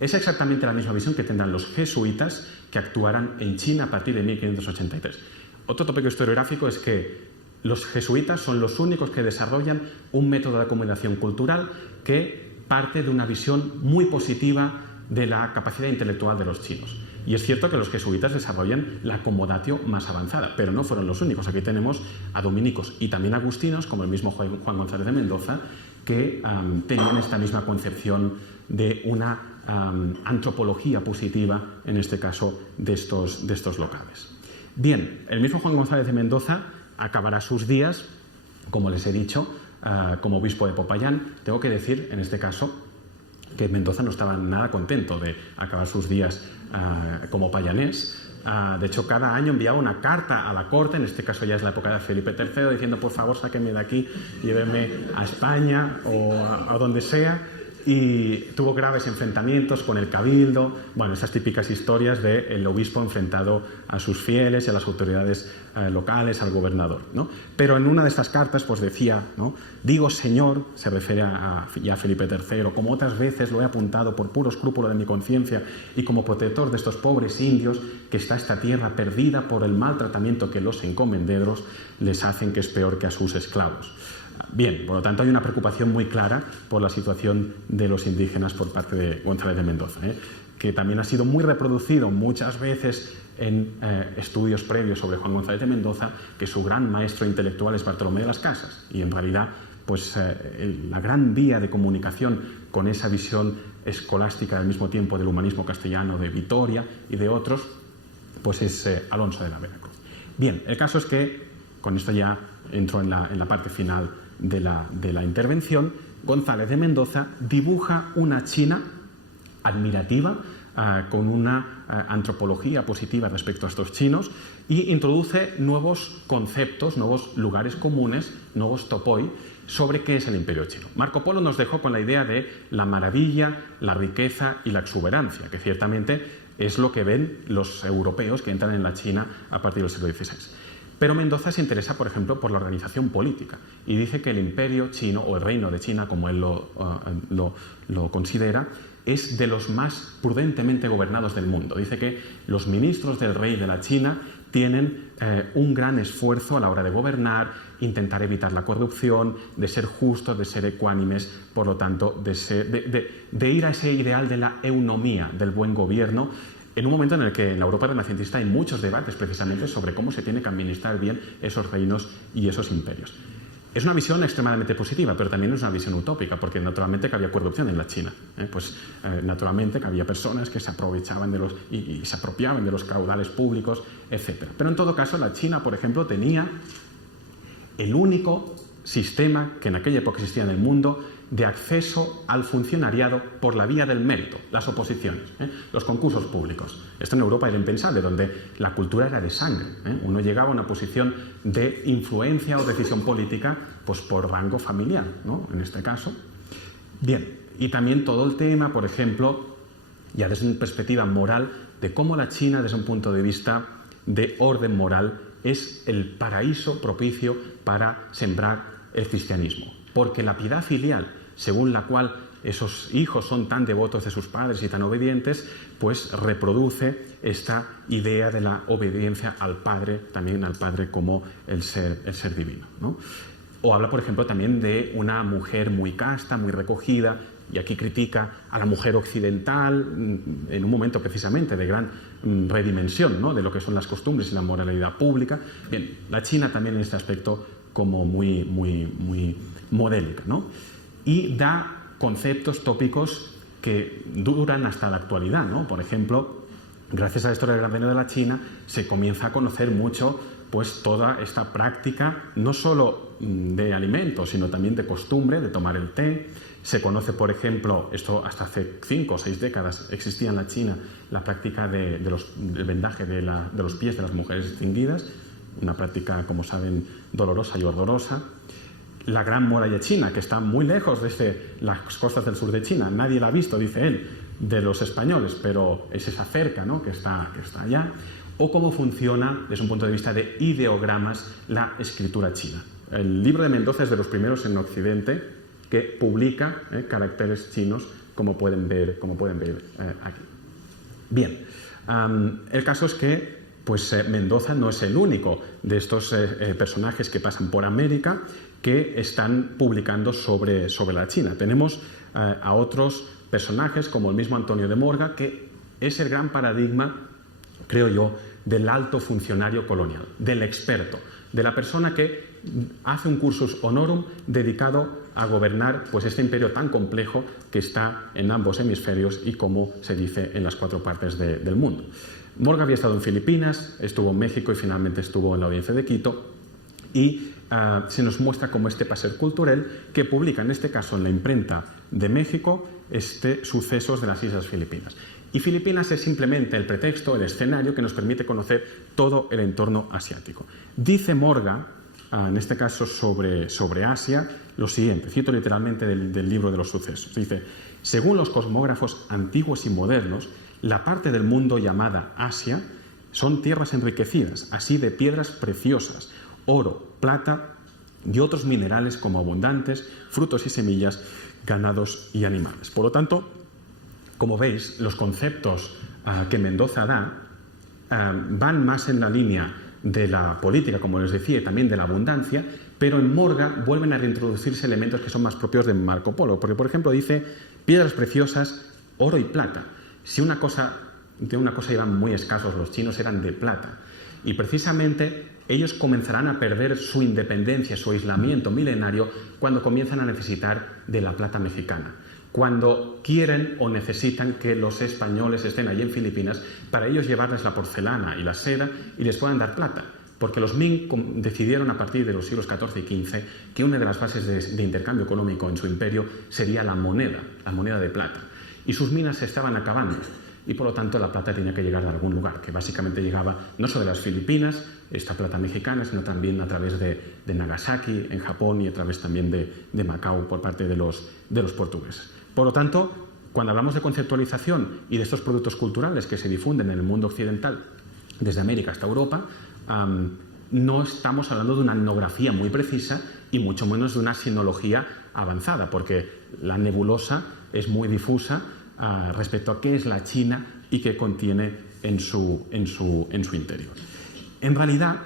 Es exactamente la misma visión que tendrán los jesuitas que actuarán en China a partir de 1583. Otro tópico historiográfico es que los jesuitas son los únicos que desarrollan un método de comunicación cultural que parte de una visión muy positiva de la capacidad intelectual de los chinos. Y es cierto que los jesuitas desarrollan la comodatio más avanzada, pero no fueron los únicos. Aquí tenemos a dominicos y también agustinos, como el mismo Juan González de Mendoza, que tenían esta misma concepción de una antropología positiva, en este caso, de estos locales. Bien, el mismo Juan González de Mendoza acabará sus días, como les he dicho, como obispo de Popayán. Tengo que decir, en este caso, que Mendoza no estaba nada contento de acabar sus días como payanés. De hecho, cada año enviaba una carta a la corte, en este caso ya es la época de Felipe III, diciendo, por favor, sáquenme de aquí, llévenme a España o a donde sea. Y tuvo graves enfrentamientos con el cabildo, bueno, esas típicas historias del obispo enfrentado a sus fieles y a las autoridades locales, al gobernador, ¿no? Pero en una de estas cartas pues decía, ¿no?, digo Señor, se refiere ya a Felipe III, como otras veces lo he apuntado por puro escrúpulo de mi conciencia y como protector de estos pobres indios que está esta tierra perdida por el mal tratamiento que los encomenderos les hacen, que es peor que a sus esclavos. Bien, por lo tanto hay una preocupación muy clara por la situación de los indígenas por parte de González de Mendoza, que también ha sido muy reproducido muchas veces en estudios previos sobre Juan González de Mendoza, que su gran maestro intelectual es Bartolomé de las Casas, y en realidad pues la gran vía de comunicación con esa visión escolástica al mismo tiempo del humanismo castellano de Vitoria y de otros, pues es Alonso de la Veracruz. Bien, el caso es que, con esto ya entro en la parte final de la intervención, González de Mendoza dibuja una China admirativa, con una antropología positiva respecto a estos chinos, y introduce nuevos conceptos, nuevos lugares comunes, nuevos topoi, sobre qué es el imperio chino. Marco Polo nos dejó con la idea de la maravilla, la riqueza y la exuberancia, que ciertamente es lo que ven los europeos que entran en la China a partir del siglo XVI. Pero Mendoza se interesa, por ejemplo, por la organización política y dice que el imperio chino, o el reino de China, como él lo considera, es de los más prudentemente gobernados del mundo. Dice que los ministros del rey de la China tienen un gran esfuerzo a la hora de gobernar, intentar evitar la corrupción, de ser justos, de ser ecuánimes, por lo tanto, de ir a ese ideal de la eunomía, del buen gobierno, en un momento en el que en la Europa renacentista hay muchos debates precisamente sobre cómo se tiene que administrar bien esos reinos y esos imperios. Es una visión extremadamente positiva, pero también es una visión utópica, porque naturalmente que había corrupción en la China. Naturalmente que había personas que se aprovechaban de y se apropiaban de los caudales públicos, etc. Pero en todo caso, la China, por ejemplo, tenía el único sistema que en aquella época existía en el mundo de acceso al funcionariado por la vía del mérito, las oposiciones, los concursos públicos. Esto en Europa era impensable, donde la cultura era de sangre. Uno llegaba a una posición de influencia o decisión política pues por rango familiar, ¿no? En este caso. Bien, y también todo el tema, por ejemplo, ya desde una perspectiva moral, de cómo la China, desde un punto de vista de orden moral, es el paraíso propicio para sembrar el cristianismo. Porque la piedad filial, según la cual esos hijos son tan devotos de sus padres y tan obedientes, pues reproduce esta idea de la obediencia al Padre, también al Padre como el ser divino, ¿no? O habla, por ejemplo, también de una mujer muy casta, muy recogida, y aquí critica a la mujer occidental en un momento precisamente de gran redimensión, ¿no?, de lo que son las costumbres y la moralidad pública. Bien, la China también en este aspecto como muy modélica, ¿no? Y da conceptos tópicos que duran hasta la actualidad, ¿no? Por ejemplo, gracias a la historia del Gran Reino de la China se comienza a conocer mucho pues toda esta práctica, no solo de alimentos, sino también de costumbre, de tomar el té. Se conoce, por ejemplo, esto hasta hace 5 o 6 décadas existía en la China la práctica del vendaje de los pies de las mujeres distinguidas, una práctica, como saben, dolorosa y horrorosa. La Gran Muralla China, que está muy lejos desde las costas del sur de China, nadie la ha visto, dice él, de los españoles, pero es esa cerca, ¿no?, que está allá. O cómo funciona, desde un punto de vista de ideogramas, la escritura china. El libro de Mendoza es de los primeros en Occidente que publica caracteres chinos, como pueden ver aquí. Bien, el caso es que pues Mendoza no es el único de estos personajes que pasan por América que están publicando sobre la China. Tenemos a otros personajes como el mismo Antonio de Morga, que es el gran paradigma, creo yo, del alto funcionario colonial, del experto, de la persona que hace un cursus honorum dedicado a gobernar pues este imperio tan complejo que está en ambos hemisferios y, como se dice, en las 4 partes del mundo. Morga había estado en Filipinas, estuvo en México y finalmente estuvo en la Audiencia de Quito, y se nos muestra como este paseo cultural que publica, en este caso en la imprenta de México, sucesos de las Islas Filipinas. Y Filipinas es simplemente el pretexto, el escenario que nos permite conocer todo el entorno asiático. Dice Morga, en este caso sobre Asia, lo siguiente, cito literalmente del libro de los sucesos. Dice: según los cosmógrafos antiguos y modernos, la parte del mundo llamada Asia son tierras enriquecidas, así de piedras preciosas, oro, plata y otros minerales como abundantes, frutos y semillas, ganados y animales. Por lo tanto, como veis, los conceptos que Mendoza da van más en la línea de la política, como les decía, y también de la abundancia, pero en Morga vuelven a reintroducirse elementos que son más propios de Marco Polo, porque, por ejemplo, dice piedras preciosas, oro y plata. Si de una cosa iban muy escasos los chinos, eran de plata. Y precisamente ellos comenzarán a perder su independencia, su aislamiento milenario, cuando comienzan a necesitar de la plata mexicana. Cuando quieren o necesitan que los españoles estén allí en Filipinas para ellos llevarles la porcelana y la seda y les puedan dar plata. Porque los Ming decidieron a partir de los siglos XIV y XV que una de las bases de intercambio económico en su imperio sería la moneda de plata. Y sus minas se estaban acabando. Y por lo tanto la plata tenía que llegar de algún lugar, que básicamente llegaba no solo de las Filipinas, esta plata mexicana, sino también a través de Nagasaki, en Japón, y a través también de Macao por parte de los portugueses. Por lo tanto, cuando hablamos de conceptualización y de estos productos culturales que se difunden en el mundo occidental, desde América hasta Europa, no estamos hablando de una etnografía muy precisa y mucho menos de una sinología avanzada, porque la nebulosa es muy difusa respecto a qué es la China y qué contiene en su interior. En realidad,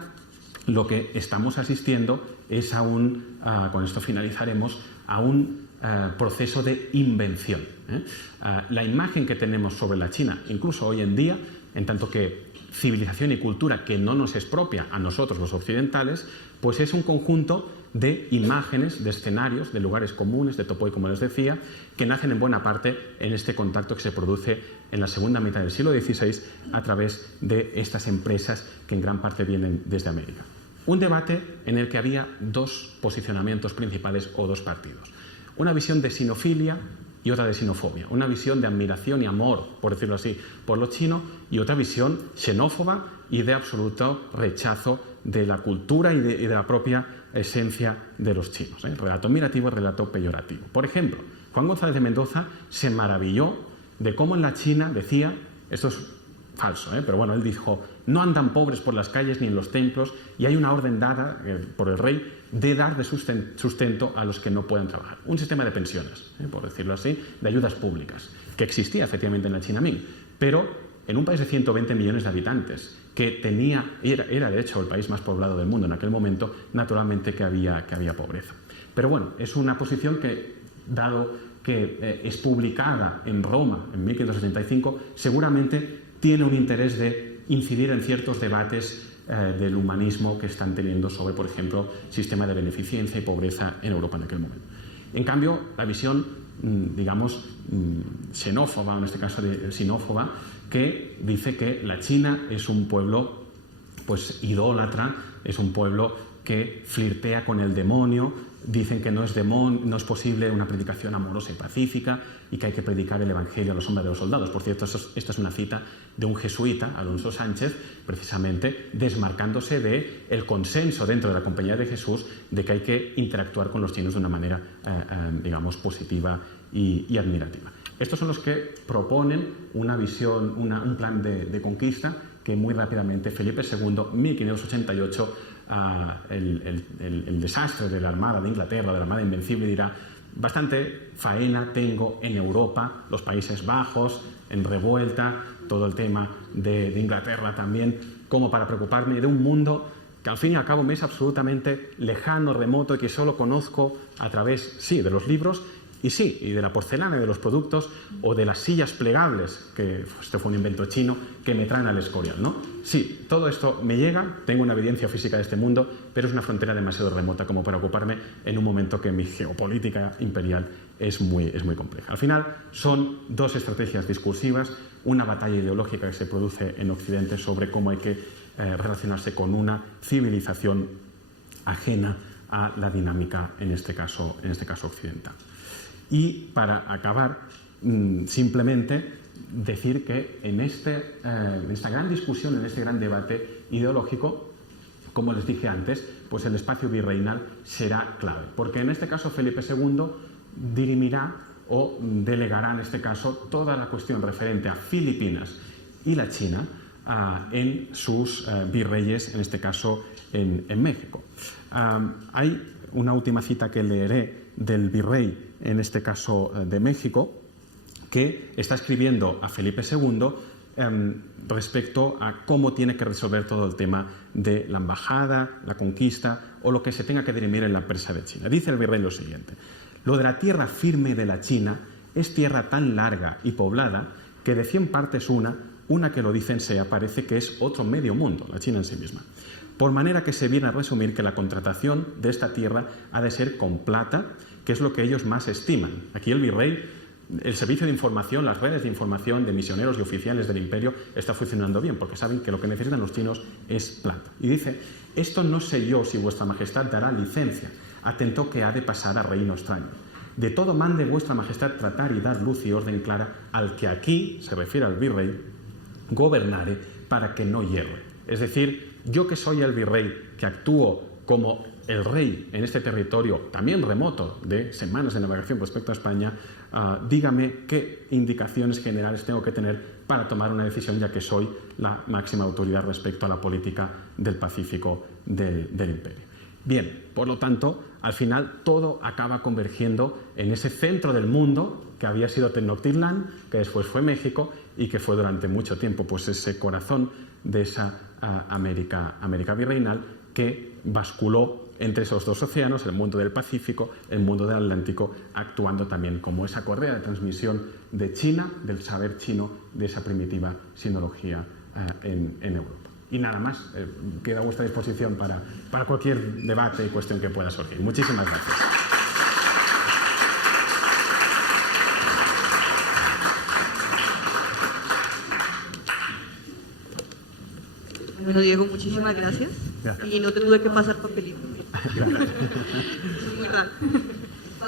lo que estamos asistiendo es con esto finalizaremos, a un proceso de invención. La imagen que tenemos sobre la China, incluso hoy en día, en tanto que civilización y cultura que no nos es propia a nosotros los occidentales, pues es un conjunto de imágenes, de escenarios, de lugares comunes, de topoi, como les decía, que nacen en buena parte en este contacto que se produce en la segunda mitad del siglo XVI a través de estas empresas que en gran parte vienen desde América. Un debate en el que había dos posicionamientos principales o dos partidos. Una visión de sinofilia y otra de sinofobia. Una visión de admiración y amor, por decirlo así, por lo chino, y otra visión xenófoba y de absoluto rechazo de la cultura y de la propia esencia de los chinos. Relato admirativo y relato peyorativo. Por ejemplo, Juan González de Mendoza se maravilló de cómo en la China decía, esto es falso, pero bueno, él dijo, no andan pobres por las calles ni en los templos y hay una orden dada por el rey de dar de sustento a los que no puedan trabajar. Un sistema de pensiones, por decirlo así, de ayudas públicas, que existía efectivamente en la China Ming, pero en un país de 120 millones de habitantes, que era de hecho el país más poblado del mundo en aquel momento, naturalmente que había pobreza. Pero bueno, es una posición que, dado que es publicada en Roma en 1585, seguramente tiene un interés de incidir en ciertos debates del humanismo que están teniendo sobre, por ejemplo, sistema de beneficencia y pobreza en Europa en aquel momento. En cambio, la visión, digamos, xenófoba, o en este caso sinófoba, que dice que la China es un pueblo pues idólatra, es un pueblo que flirtea con el demonio, dicen que no es posible una predicación amorosa y pacífica y que hay que predicar el Evangelio a los hombres de los soldados. Por cierto, esta es una cita de un jesuita, Alonso Sánchez, precisamente desmarcándose del consenso dentro de la Compañía de Jesús de que hay que interactuar con los chinos de una manera, digamos, positiva y admirativa. Estos son los que proponen una visión, un plan de conquista que muy rápidamente Felipe II, 1588, el desastre de la Armada de Inglaterra, de la Armada Invencible, dirá, bastante faena tengo en Europa, los Países Bajos, en revuelta, todo el tema de Inglaterra también, como para preocuparme de un mundo que al fin y al cabo me es absolutamente lejano, remoto y que solo conozco a través, sí, de los libros y de la porcelana y de los productos o de las sillas plegables, que esto fue un invento chino, que me traen al Escorial, ¿no? Sí, todo esto me llega, tengo una evidencia física de este mundo, pero es una frontera demasiado remota como para ocuparme en un momento que mi geopolítica imperial es muy compleja. Al final son dos estrategias discursivas, una batalla ideológica que se produce en Occidente sobre cómo hay que relacionarse con una civilización ajena a la dinámica, en este caso occidental. Y para acabar, simplemente decir que en esta gran discusión, en este gran debate ideológico, como les dije antes, pues el espacio virreinal será clave, porque en este caso Felipe II dirimirá o delegará en este caso toda la cuestión referente a Filipinas y la China en sus virreyes, en este caso en México. Hay una última cita que leeré del virrey, en este caso de México, que está escribiendo a Felipe II respecto a cómo tiene que resolver todo el tema de la embajada, la conquista o lo que se tenga que dirimir en la empresa de China. Dice el virrey lo siguiente: lo de la tierra firme de la China es tierra tan larga y poblada que de 100 partes una que lo dicen sea parece que es otro medio mundo, la China en sí misma. Por manera que se viene a resumir que la contratación de esta tierra ha de ser con plata, que es lo que ellos más estiman. Aquí el virrey, el servicio de información, las redes de información de misioneros y oficiales del imperio está funcionando bien, porque saben que lo que necesitan los chinos es plata. Y dice, esto no sé yo si vuestra majestad dará licencia, atento que ha de pasar a reino extraño. De todo mande vuestra majestad tratar y dar luz y orden clara al que aquí, se refiere al virrey, gobernare para que no hierre. Es decir, yo que soy el virrey, que actúo como el rey en este territorio también remoto de semanas de navegación respecto a España, dígame qué indicaciones generales tengo que tener para tomar una decisión, ya que soy la máxima autoridad respecto a la política del Pacífico del imperio. Bien, por lo tanto, al final todo acaba convergiendo en ese centro del mundo que había sido Tenochtitlan, que después fue México y que fue durante mucho tiempo pues ese corazón de esa América virreinal que basculó entre esos dos océanos, el mundo del Pacífico, el mundo del Atlántico, actuando también como esa correa de transmisión de China, del saber chino, de esa primitiva sinología en Europa. Y nada más, queda a vuestra disposición para cualquier debate y cuestión que pueda surgir. Muchísimas gracias. Bueno, Diego, muchísimas gracias. Gracias. Y no te tuve que pasar papelito. Es muy raro.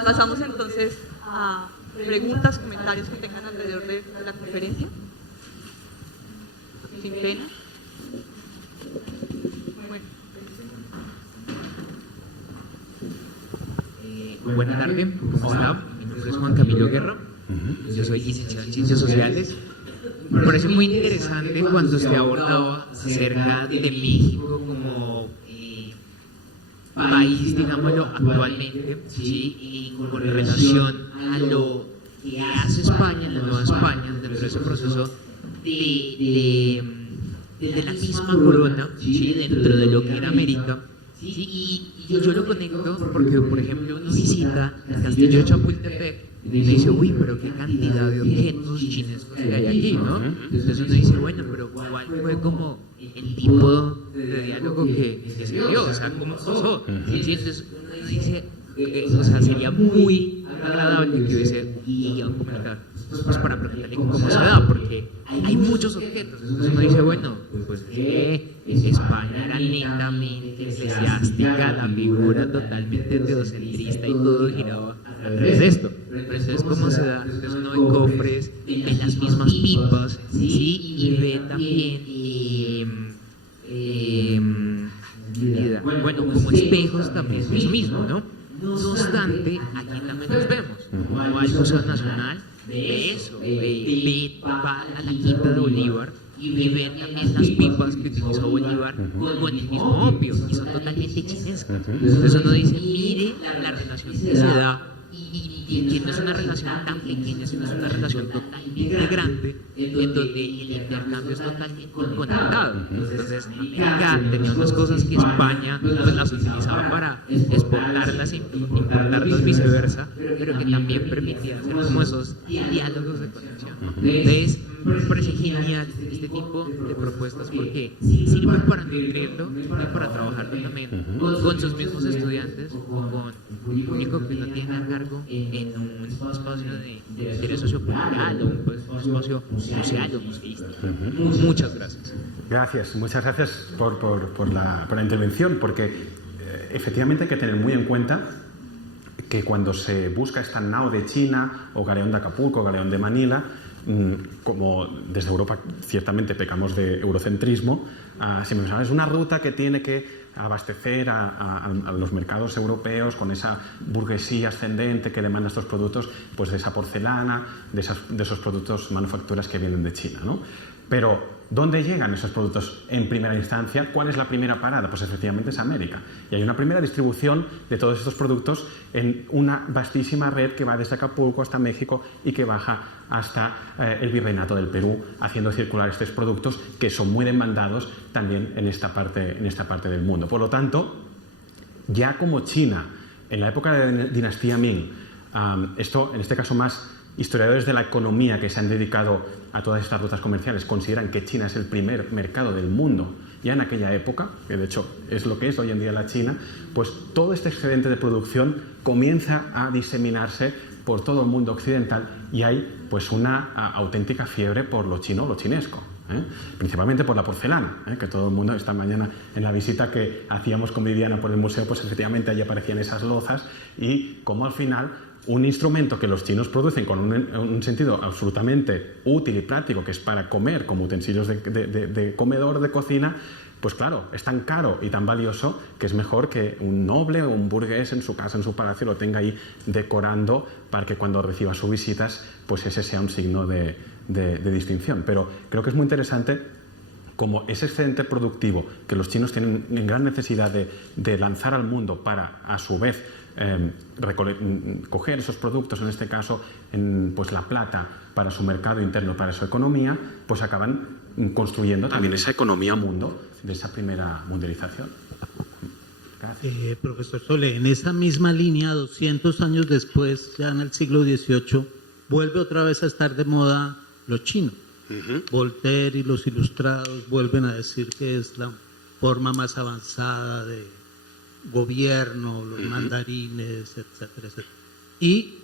Pasamos entonces a preguntas, comentarios que tengan alrededor de la conferencia. Sin pena. Bueno. Buenas tardes. Hola, mi nombre es Juan Camilo Guerra. Yo soy licenciado en Ciencias Sociales. Me parece muy interesante cuando usted abordaba acerca de México como país, digámoslo, actualmente, ¿sí? Y con relación a lo que hace España, la nueva España, dentro de ese proceso de la misma corona, ¿sí? Dentro de lo que era América. ¿Sí? Y yo lo conecto porque, por ejemplo, uno visita el castillo de Chapultepec y dice, uy, pero qué cantidad de objetos chinescos que hay aquí, ¿no? Entonces uno dice, bueno, pero ¿cuál fue como el tipo de diálogo que se dio? O sea, ¿cómo pasó? ¿Sí? Entonces uno dice, o sea, sería muy agradable que hubiese un guión comunicar, pues para preguntarle cómo se da, porque hay muchos objetos. Entonces uno dice, bueno, pues España era netamente eclesiástica, la figura totalmente teocentrista y todo giraba alrededor de esto. Entonces, ¿cómo se da? Entonces uno ve cofres en las mismas pipas, ¿sí? Y ve también bueno, como espejos también es lo mismo, ¿no? No obstante, aquí también nos vemos. Uno va al Museo Nacional, ve eso, va a la Quinta de Bolívar y ve también las pipas que utilizó Bolívar con el mismo opio, y son totalmente chinescas. Entonces uno dice, mire la relación que se da, y que no es una relación tan pequeña, sino es una relación totalmente grande, en donde el intercambio es totalmente conectado. Entonces, América tenía unas cosas que España pues, las utilizaba para exportarlas e importarlas viceversa, pero que también permitía hacer como esos diálogos de conexión. Entonces, me parece genial este tipo de propuestas porque sirve para nutrirlo y para trabajarlo también con sus mismos estudiantes o con el público que uno tiene a cargo en un espacio de interés sociocultural o un espacio social o museístico. Muchas gracias. Gracias, muchas gracias por la intervención, porque efectivamente hay que tener muy en cuenta que cuando se busca esta nao de China o Galeón de Acapulco, Galeón de Manila, como desde Europa ciertamente pecamos de eurocentrismo, siempre pensamos, es una ruta que tiene que abastecer a los mercados europeos con esa burguesía ascendente que demanda estos productos, pues de esa porcelana, de esos productos manufacturas que vienen de China, ¿no? Pero, ¿dónde llegan esos productos en primera instancia? ¿Cuál es la primera parada? Pues efectivamente es América. Y hay una primera distribución de todos estos productos en una vastísima red que va desde Acapulco hasta México y que baja hasta el Virreinato del Perú, haciendo circular estos productos que son muy demandados también en esta parte del mundo. Por lo tanto, ya como China, en la época de la dinastía Ming, esto en este caso más historiadores de la economía que se han dedicado a todas estas rutas comerciales consideran que China es el primer mercado del mundo ya en aquella época, que de hecho es lo que es hoy en día la China, pues todo este excedente de producción comienza a diseminarse por todo el mundo occidental y hay pues una auténtica fiebre por lo chino, lo chinesco. Principalmente por la porcelana, que todo el mundo, esta mañana en la visita que hacíamos con Viviana por el museo, pues efectivamente allí aparecían esas lozas y como al final un instrumento que los chinos producen con un sentido absolutamente útil y práctico, que es para comer como utensilios de comedor, de cocina, pues claro, es tan caro y tan valioso que es mejor que un noble o un burgués en su casa, en su palacio, lo tenga ahí decorando para que cuando reciba sus visitas, pues ese sea un signo de distinción. Pero creo que es muy interesante como ese excedente productivo que los chinos tienen en gran necesidad de lanzar al mundo para, a su vez, coger esos productos, en este caso pues la plata para su mercado interno, para su economía, pues acaban construyendo también esa economía mundo de esa primera mundialización. Gracias. Profesor Solé, en esa misma línea, 200 años después, ya en el siglo XVIII, vuelve otra vez a estar de moda lo chino. Voltaire y los ilustrados vuelven a decir que es la forma más avanzada de gobierno, los mandarines, etcétera, etcétera. Y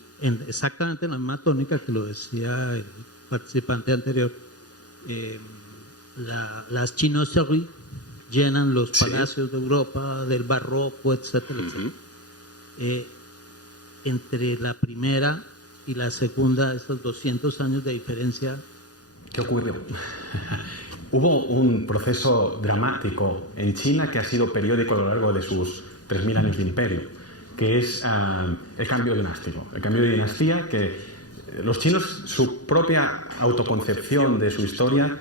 exactamente en la misma tónica que lo decía el participante anterior, las chinoiseries llenan los palacios de Europa, del barroco, etcétera, etcétera. Entre la primera y la segunda, esos 200 años de diferencia. ¿Qué ocurrió? Hubo un proceso dramático en China que ha sido periódico a lo largo de sus 3.000 años de imperio, que es el cambio dinástico. El cambio de dinastía que los chinos, su propia autoconcepción de su historia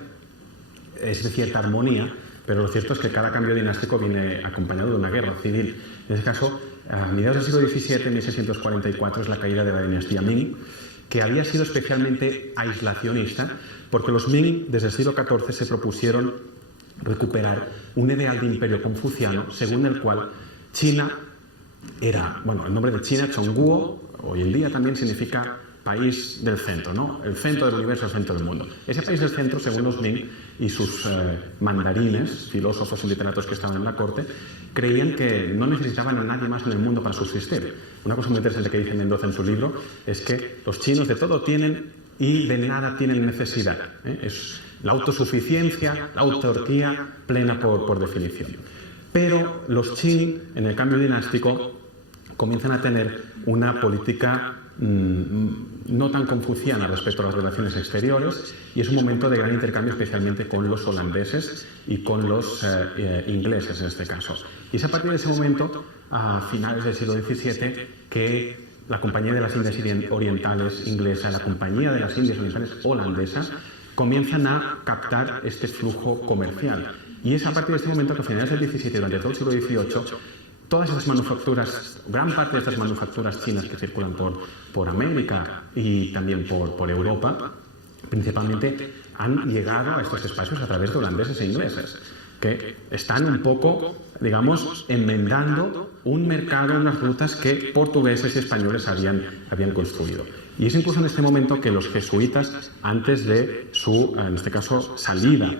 es de cierta armonía, pero lo cierto es que cada cambio dinástico viene acompañado de una guerra civil. En este caso, a mediados del siglo XVII, en 1644, es la caída de la dinastía Ming, que había sido especialmente aislacionista, porque los Ming, desde el siglo XIV, se propusieron recuperar un ideal de imperio confuciano, según el cual China era, bueno, el nombre de China, Chongguo, hoy en día también significa país del centro, ¿no? El centro del universo, el centro del mundo. Ese país del centro, según los Ming y sus mandarines, filósofos y literatos que estaban en la corte, creían que no necesitaban a nadie más en el mundo para subsistir. Una cosa muy interesante que dice Mendoza en su libro es que los chinos de todo tienen y de nada tienen necesidad. Es la autosuficiencia, la autarquía plena por definición. Pero los Qing, en el cambio dinástico, comienzan a tener una política no tan confuciana respecto a las relaciones exteriores, y es un momento de gran intercambio, especialmente con los holandeses y con los ingleses en este caso. Y es a partir de ese momento, a finales del siglo XVII, que la Compañía de las Indias Orientales inglesa, la Compañía de las Indias Orientales holandesa, comienzan a captar este flujo comercial. Y es a partir de este momento que a finales del XVII y durante todo el siglo XVIII, todas esas manufacturas, gran parte de estas manufacturas chinas que circulan por América y también por Europa, principalmente han llegado a estos espacios a través de holandeses e ingleses, que están un poco, digamos, enmendando un mercado, unas rutas que portugueses y españoles habían construido. Y es incluso en este momento que los jesuitas, antes de su, en este caso, salida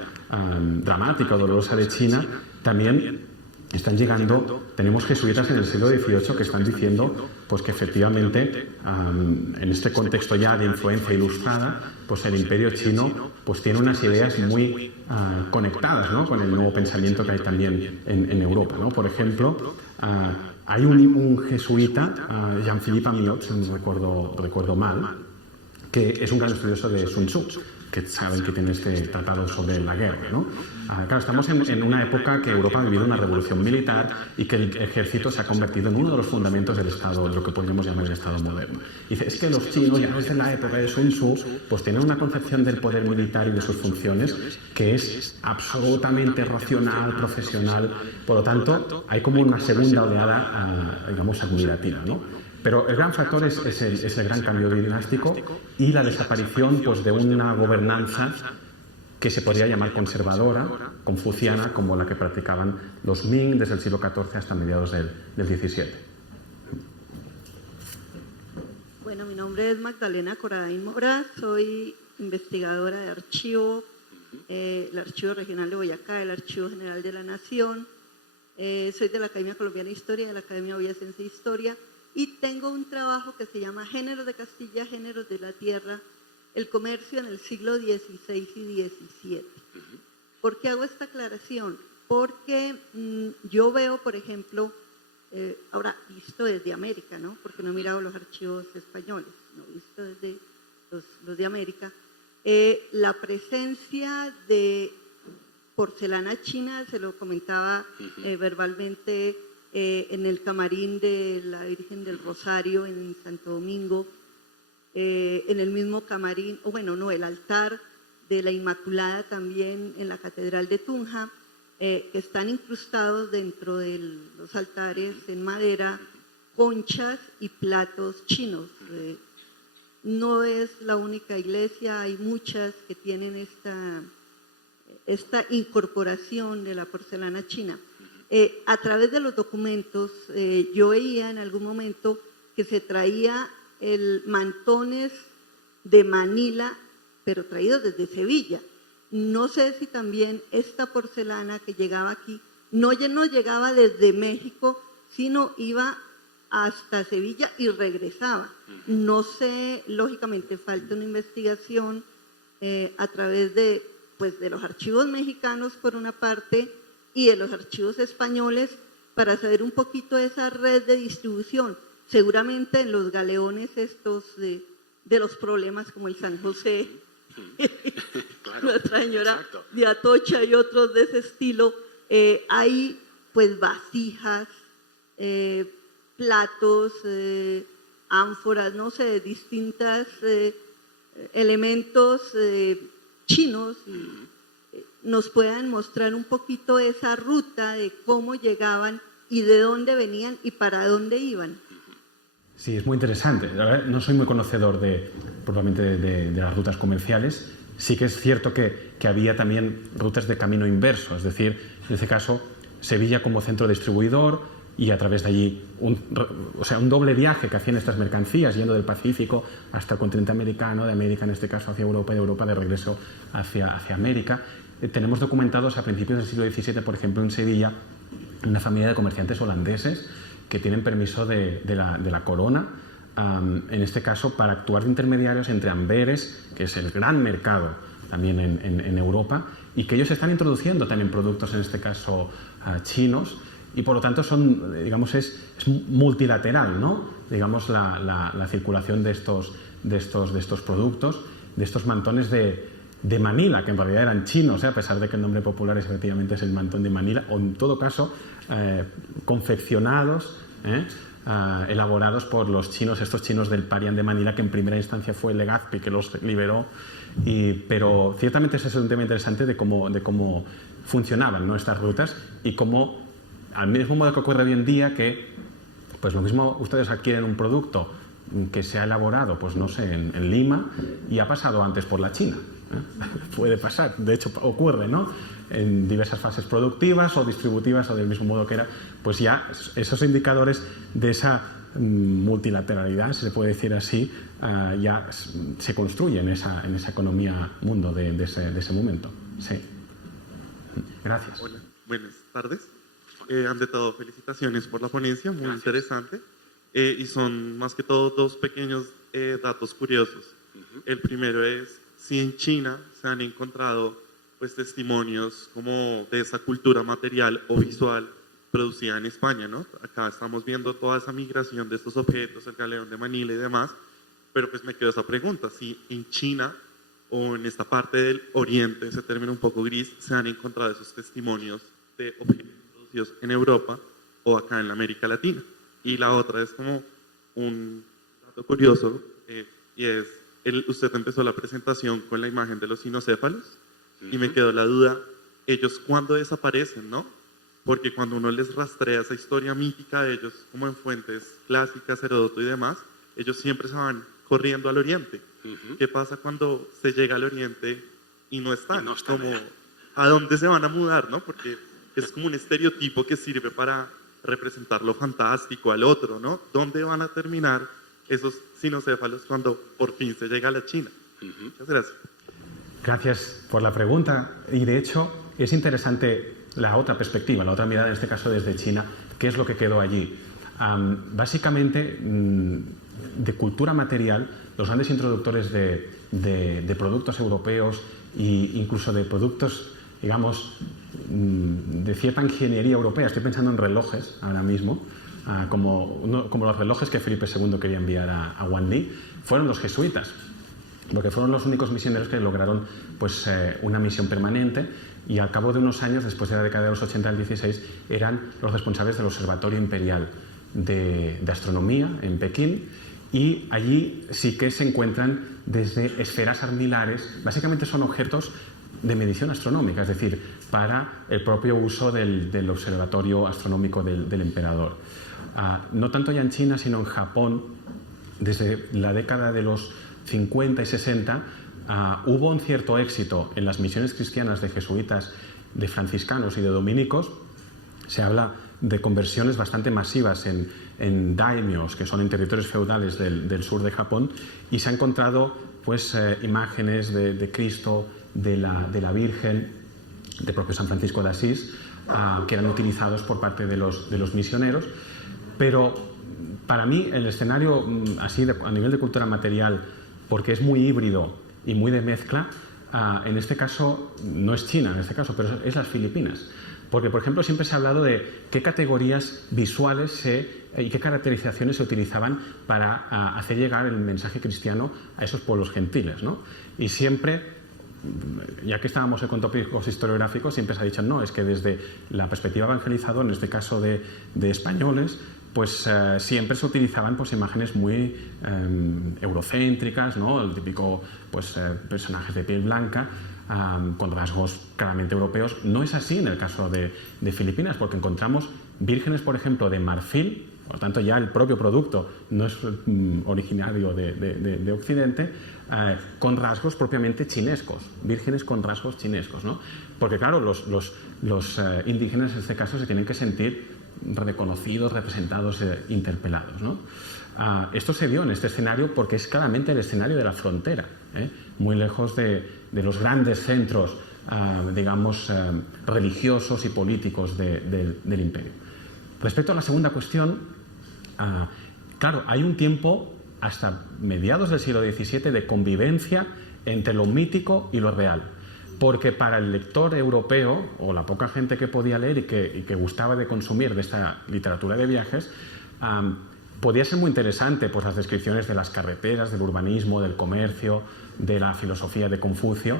dramática o dolorosa de China, también están llegando. Tenemos jesuitas en el siglo XVIII que están diciendo pues que efectivamente en este contexto ya de influencia ilustrada, pues el imperio chino pues tiene unas ideas muy conectadas, ¿no?, con el nuevo pensamiento que hay también en Europa, ¿no? Por ejemplo, hay un jesuita, Jean-Philippe Amiot, si no recuerdo mal, que es un gran estudioso de Sun Tzu, que saben que tiene este tratado sobre la guerra, ¿no? Claro, estamos en una época que Europa ha vivido una revolución militar y que el ejército se ha convertido en uno de los fundamentos del Estado, de lo que podríamos llamar el Estado moderno. Y dice, es que los chinos, ya desde la época de Sun Tzu, pues tienen una concepción del poder militar y de sus funciones que es absolutamente racional, profesional. Por lo tanto, hay como una segunda oleada, digamos, admirativa, ¿no? Pero el gran factor es el gran cambio dinástico y la desaparición pues, de una gobernanza que se podría llamar conservadora, confuciana, como la que practicaban los Ming desde el siglo XIV hasta mediados del XVII. Bueno, mi nombre es Magdalena Coradain Mora, soy investigadora de archivo, el Archivo Regional de Boyacá, el Archivo General de la Nación, soy de la Academia Colombiana de Historia, de la Academia Boyacense de Historia, y tengo un trabajo que se llama Géneros de Castilla, Géneros de la Tierra, el comercio en el siglo XVI y XVII. ¿Por qué hago esta aclaración? Porque yo veo, por ejemplo, ahora visto desde América, ¿no? Porque no he mirado los archivos españoles, no he visto desde los de América, la presencia de porcelana china, se lo comentaba verbalmente, en el camarín de la Virgen del Rosario en Santo Domingo, en el mismo camarín, o bueno, no, el altar de la Inmaculada también en la Catedral de Tunja, que están incrustados dentro de los altares en madera, conchas y platos chinos. No es la única iglesia, hay muchas que tienen esta incorporación de la porcelana china. A través de los documentos, yo veía en algún momento que se traía mantones de Manila pero traídos desde Sevilla. No sé si también esta porcelana que llegaba aquí no llegaba desde México, sino iba hasta Sevilla y regresaba. No sé, lógicamente falta una investigación a través de los archivos mexicanos por una parte y de los archivos españoles para saber un poquito esa red de distribución. Seguramente en los galeones estos de los problemas como el San José, Claro, Nuestra Señora exacto. de Atocha y otros de ese estilo, hay pues vasijas, platos, ánforas, no sé, distintos elementos chinos y nos puedan mostrar un poquito esa ruta de cómo llegaban y de dónde venían y para dónde iban. Sí, es muy interesante. La verdad, no soy muy conocedor propiamente de las rutas comerciales. Sí que es cierto que había también rutas de camino inverso, es decir, en este caso, Sevilla como centro distribuidor y a través de allí un doble viaje que hacían estas mercancías yendo del Pacífico hasta el continente americano, de América en este caso hacia Europa y de Europa de regreso hacia América. Tenemos documentados a principios del siglo XVII, por ejemplo, en Sevilla, una familia de comerciantes holandeses que tienen permiso de la corona, en este caso para actuar de intermediarios entre Amberes, que es el gran mercado también en Europa, y que ellos están introduciendo también productos, en este caso chinos, y por lo tanto son, digamos, es multilateral, ¿no? Digamos, la circulación de estos productos, de estos mantones de Manila, que en realidad eran chinos, a pesar de que el nombre popular efectivamente es el mantón de Manila, o en todo caso confeccionados, elaborados por los chinos, estos chinos del Parián de Manila, que en primera instancia fue Legazpi que los liberó, pero ciertamente ese es un tema interesante de cómo funcionaban, ¿no?, estas rutas y cómo, al mismo modo que ocurre hoy en día, que pues lo mismo ustedes adquieren un producto que se ha elaborado, pues no sé, en Lima y ha pasado antes por la China. Puede pasar, de hecho ocurre, ¿no?, en diversas fases productivas o distributivas, o del mismo modo que era, pues ya esos indicadores de esa multilateralidad, si se puede decir así, ya se construye en esa economía mundo de ese momento. Sí. Gracias. Hola, buenas tardes. Ante todo, felicitaciones por la ponencia, muy interesante. Y son más que todo dos pequeños datos curiosos. El primero es si en China se han encontrado pues testimonios como de esa cultura material o visual producida en España, ¿no? Acá estamos viendo toda esa migración de estos objetos, el galeón de Manila y demás, pero pues me quedó esa pregunta, si en China o en esta parte del Oriente, ese término un poco gris, se han encontrado esos testimonios de objetos producidos en Europa o acá en la América Latina. Y la otra es como un dato curioso, y es, usted empezó la presentación con la imagen de los cinocéfalos, y me quedó la duda, ellos cuándo desaparecen, ¿no? Porque cuando uno les rastrea esa historia mítica de ellos, como en fuentes clásicas, Heródoto y demás, ellos siempre se van corriendo al Oriente. ¿Qué pasa cuando se llega al Oriente y no están? Como, ¿a dónde se van a mudar, no? Porque es como un estereotipo que sirve para representar lo fantástico al otro, ¿no? ¿Dónde van a terminar esos cinocéfalos cuando por fin se llega a la China? Muchas gracias. Gracias por la pregunta. Y de hecho es interesante la otra perspectiva, la otra mirada, en este caso desde China, qué es lo que quedó allí. Básicamente, de cultura material, los grandes introductores de productos europeos e incluso de productos, digamos, de cierta ingeniería europea, estoy pensando en relojes ahora mismo, como los relojes que Felipe II quería enviar a Wanli, fueron los jesuitas, porque fueron los únicos misioneros que lograron pues, una misión permanente, y al cabo de unos años, después de la década de los 80 al 16, eran los responsables del Observatorio Imperial de Astronomía en Pekín, y allí sí que se encuentran desde esferas armilares, básicamente son objetos de medición astronómica, es decir, para el propio uso del observatorio astronómico del emperador. No tanto ya en China, sino en Japón, desde la década de los 50 y 60, hubo un cierto éxito en las misiones cristianas de jesuitas, de franciscanos y de dominicos. Se habla de conversiones bastante masivas en daimios, que son en territorios feudales del sur de Japón, y se ha encontrado pues imágenes de Cristo, de la Virgen, de propio San Francisco de Asís, que eran utilizados por parte de los misioneros. Pero para mí el escenario así a nivel de cultura material, porque es muy híbrido y muy de mezcla, en este caso no es China, en este caso, pero es las Filipinas. Porque, por ejemplo, siempre se ha hablado de qué categorías visuales y qué caracterizaciones se utilizaban para hacer llegar el mensaje cristiano a esos pueblos gentiles, ¿no? Y siempre, ya que estábamos con tópicos historiográficos, siempre se ha dicho, no, es que desde la perspectiva evangelizadora, en este caso de españoles, pues siempre se utilizaban pues imágenes muy eurocéntricas, ¿no? El típico pues personajes de piel blanca, con rasgos claramente europeos. No es así en el caso de Filipinas, porque encontramos vírgenes, por ejemplo, de marfil, por lo tanto ya el propio producto no es originario de Occidente, con rasgos propiamente chinescos, vírgenes con rasgos chinescos, ¿no? Porque claro, los indígenas en este caso se tienen que sentir reconocidos, representados, interpelados, ¿no? Esto se dio en este escenario porque es claramente el escenario de la frontera, muy lejos de los grandes centros, digamos, religiosos y políticos del imperio. Respecto a la segunda cuestión, claro, hay un tiempo hasta mediados del siglo XVII de convivencia entre lo mítico y lo real. Porque para el lector europeo, o la poca gente que podía leer y que gustaba de consumir de esta literatura de viajes, podía ser muy interesante pues, las descripciones de las carreteras, del urbanismo, del comercio, de la filosofía de Confucio,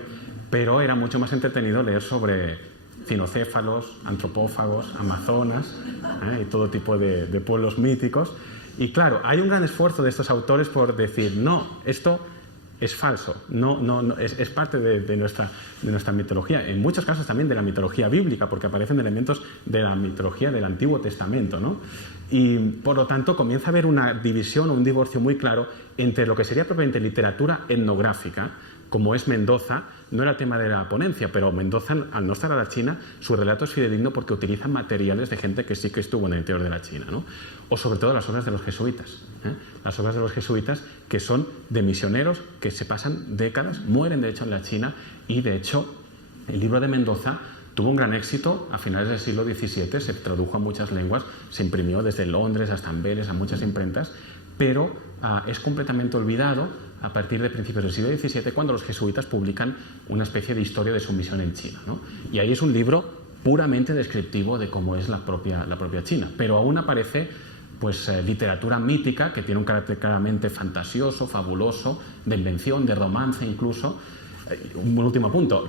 pero era mucho más entretenido leer sobre cinocéfalos, antropófagos, amazonas y todo tipo de pueblos míticos. Y claro, hay un gran esfuerzo de estos autores por decir, no, esto es falso, no, es parte de nuestra mitología, en muchos casos también de la mitología bíblica, porque aparecen elementos de la mitología del Antiguo Testamento, ¿no? Y por lo tanto comienza a haber una división o un divorcio muy claro entre lo que sería propiamente literatura etnográfica, como es Mendoza. No era el tema de la ponencia, pero Mendoza, al no estar a la China, su relato es fidedigno porque utilizan materiales de gente que sí que estuvo en el interior de la China, ¿no? O sobre todo las obras de los jesuitas, las obras de los jesuitas que son de misioneros que se pasan décadas, mueren de hecho en la China, y de hecho el libro de Mendoza tuvo un gran éxito a finales del siglo XVII, se tradujo a muchas lenguas, se imprimió desde Londres hasta Amberes, a muchas imprentas, pero es completamente olvidado a partir de principios del siglo XVII, cuando los jesuitas publican una especie de historia de su misión en China, ¿no? Y ahí es un libro puramente descriptivo de cómo es la propia China, pero aún aparece pues literatura mítica que tiene un carácter claramente fantasioso, fabuloso, de invención, de romance incluso. Un último punto,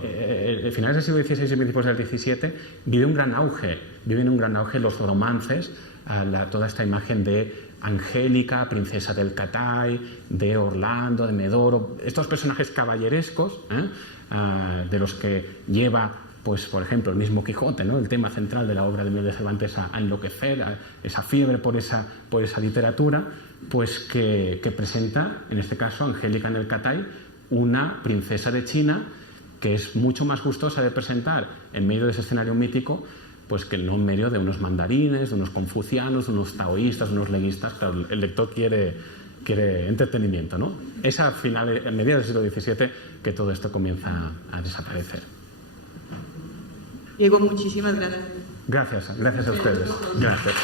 finales del siglo XVI y principios del XVII viven un gran auge los romances, toda esta imagen de Angélica, princesa del Catay, de Orlando, de Medoro, estos personajes caballerescos, de los que lleva, pues por ejemplo, el mismo Quijote, ¿no? El tema central de la obra de Miguel de Cervantes a enloquecer, esa fiebre por esa literatura, pues que presenta, en este caso, Angélica en el Catay, una princesa de China que es mucho más gustosa de presentar en medio de ese escenario mítico, pues que no en medio de unos mandarines, de unos confucianos, de unos taoístas, de unos leguistas. Claro, el lector quiere entretenimiento, ¿no? Es a mediados del siglo XVII que todo esto comienza a desaparecer. Diego, muchísimas gracias. Gracias a ustedes. Gracias.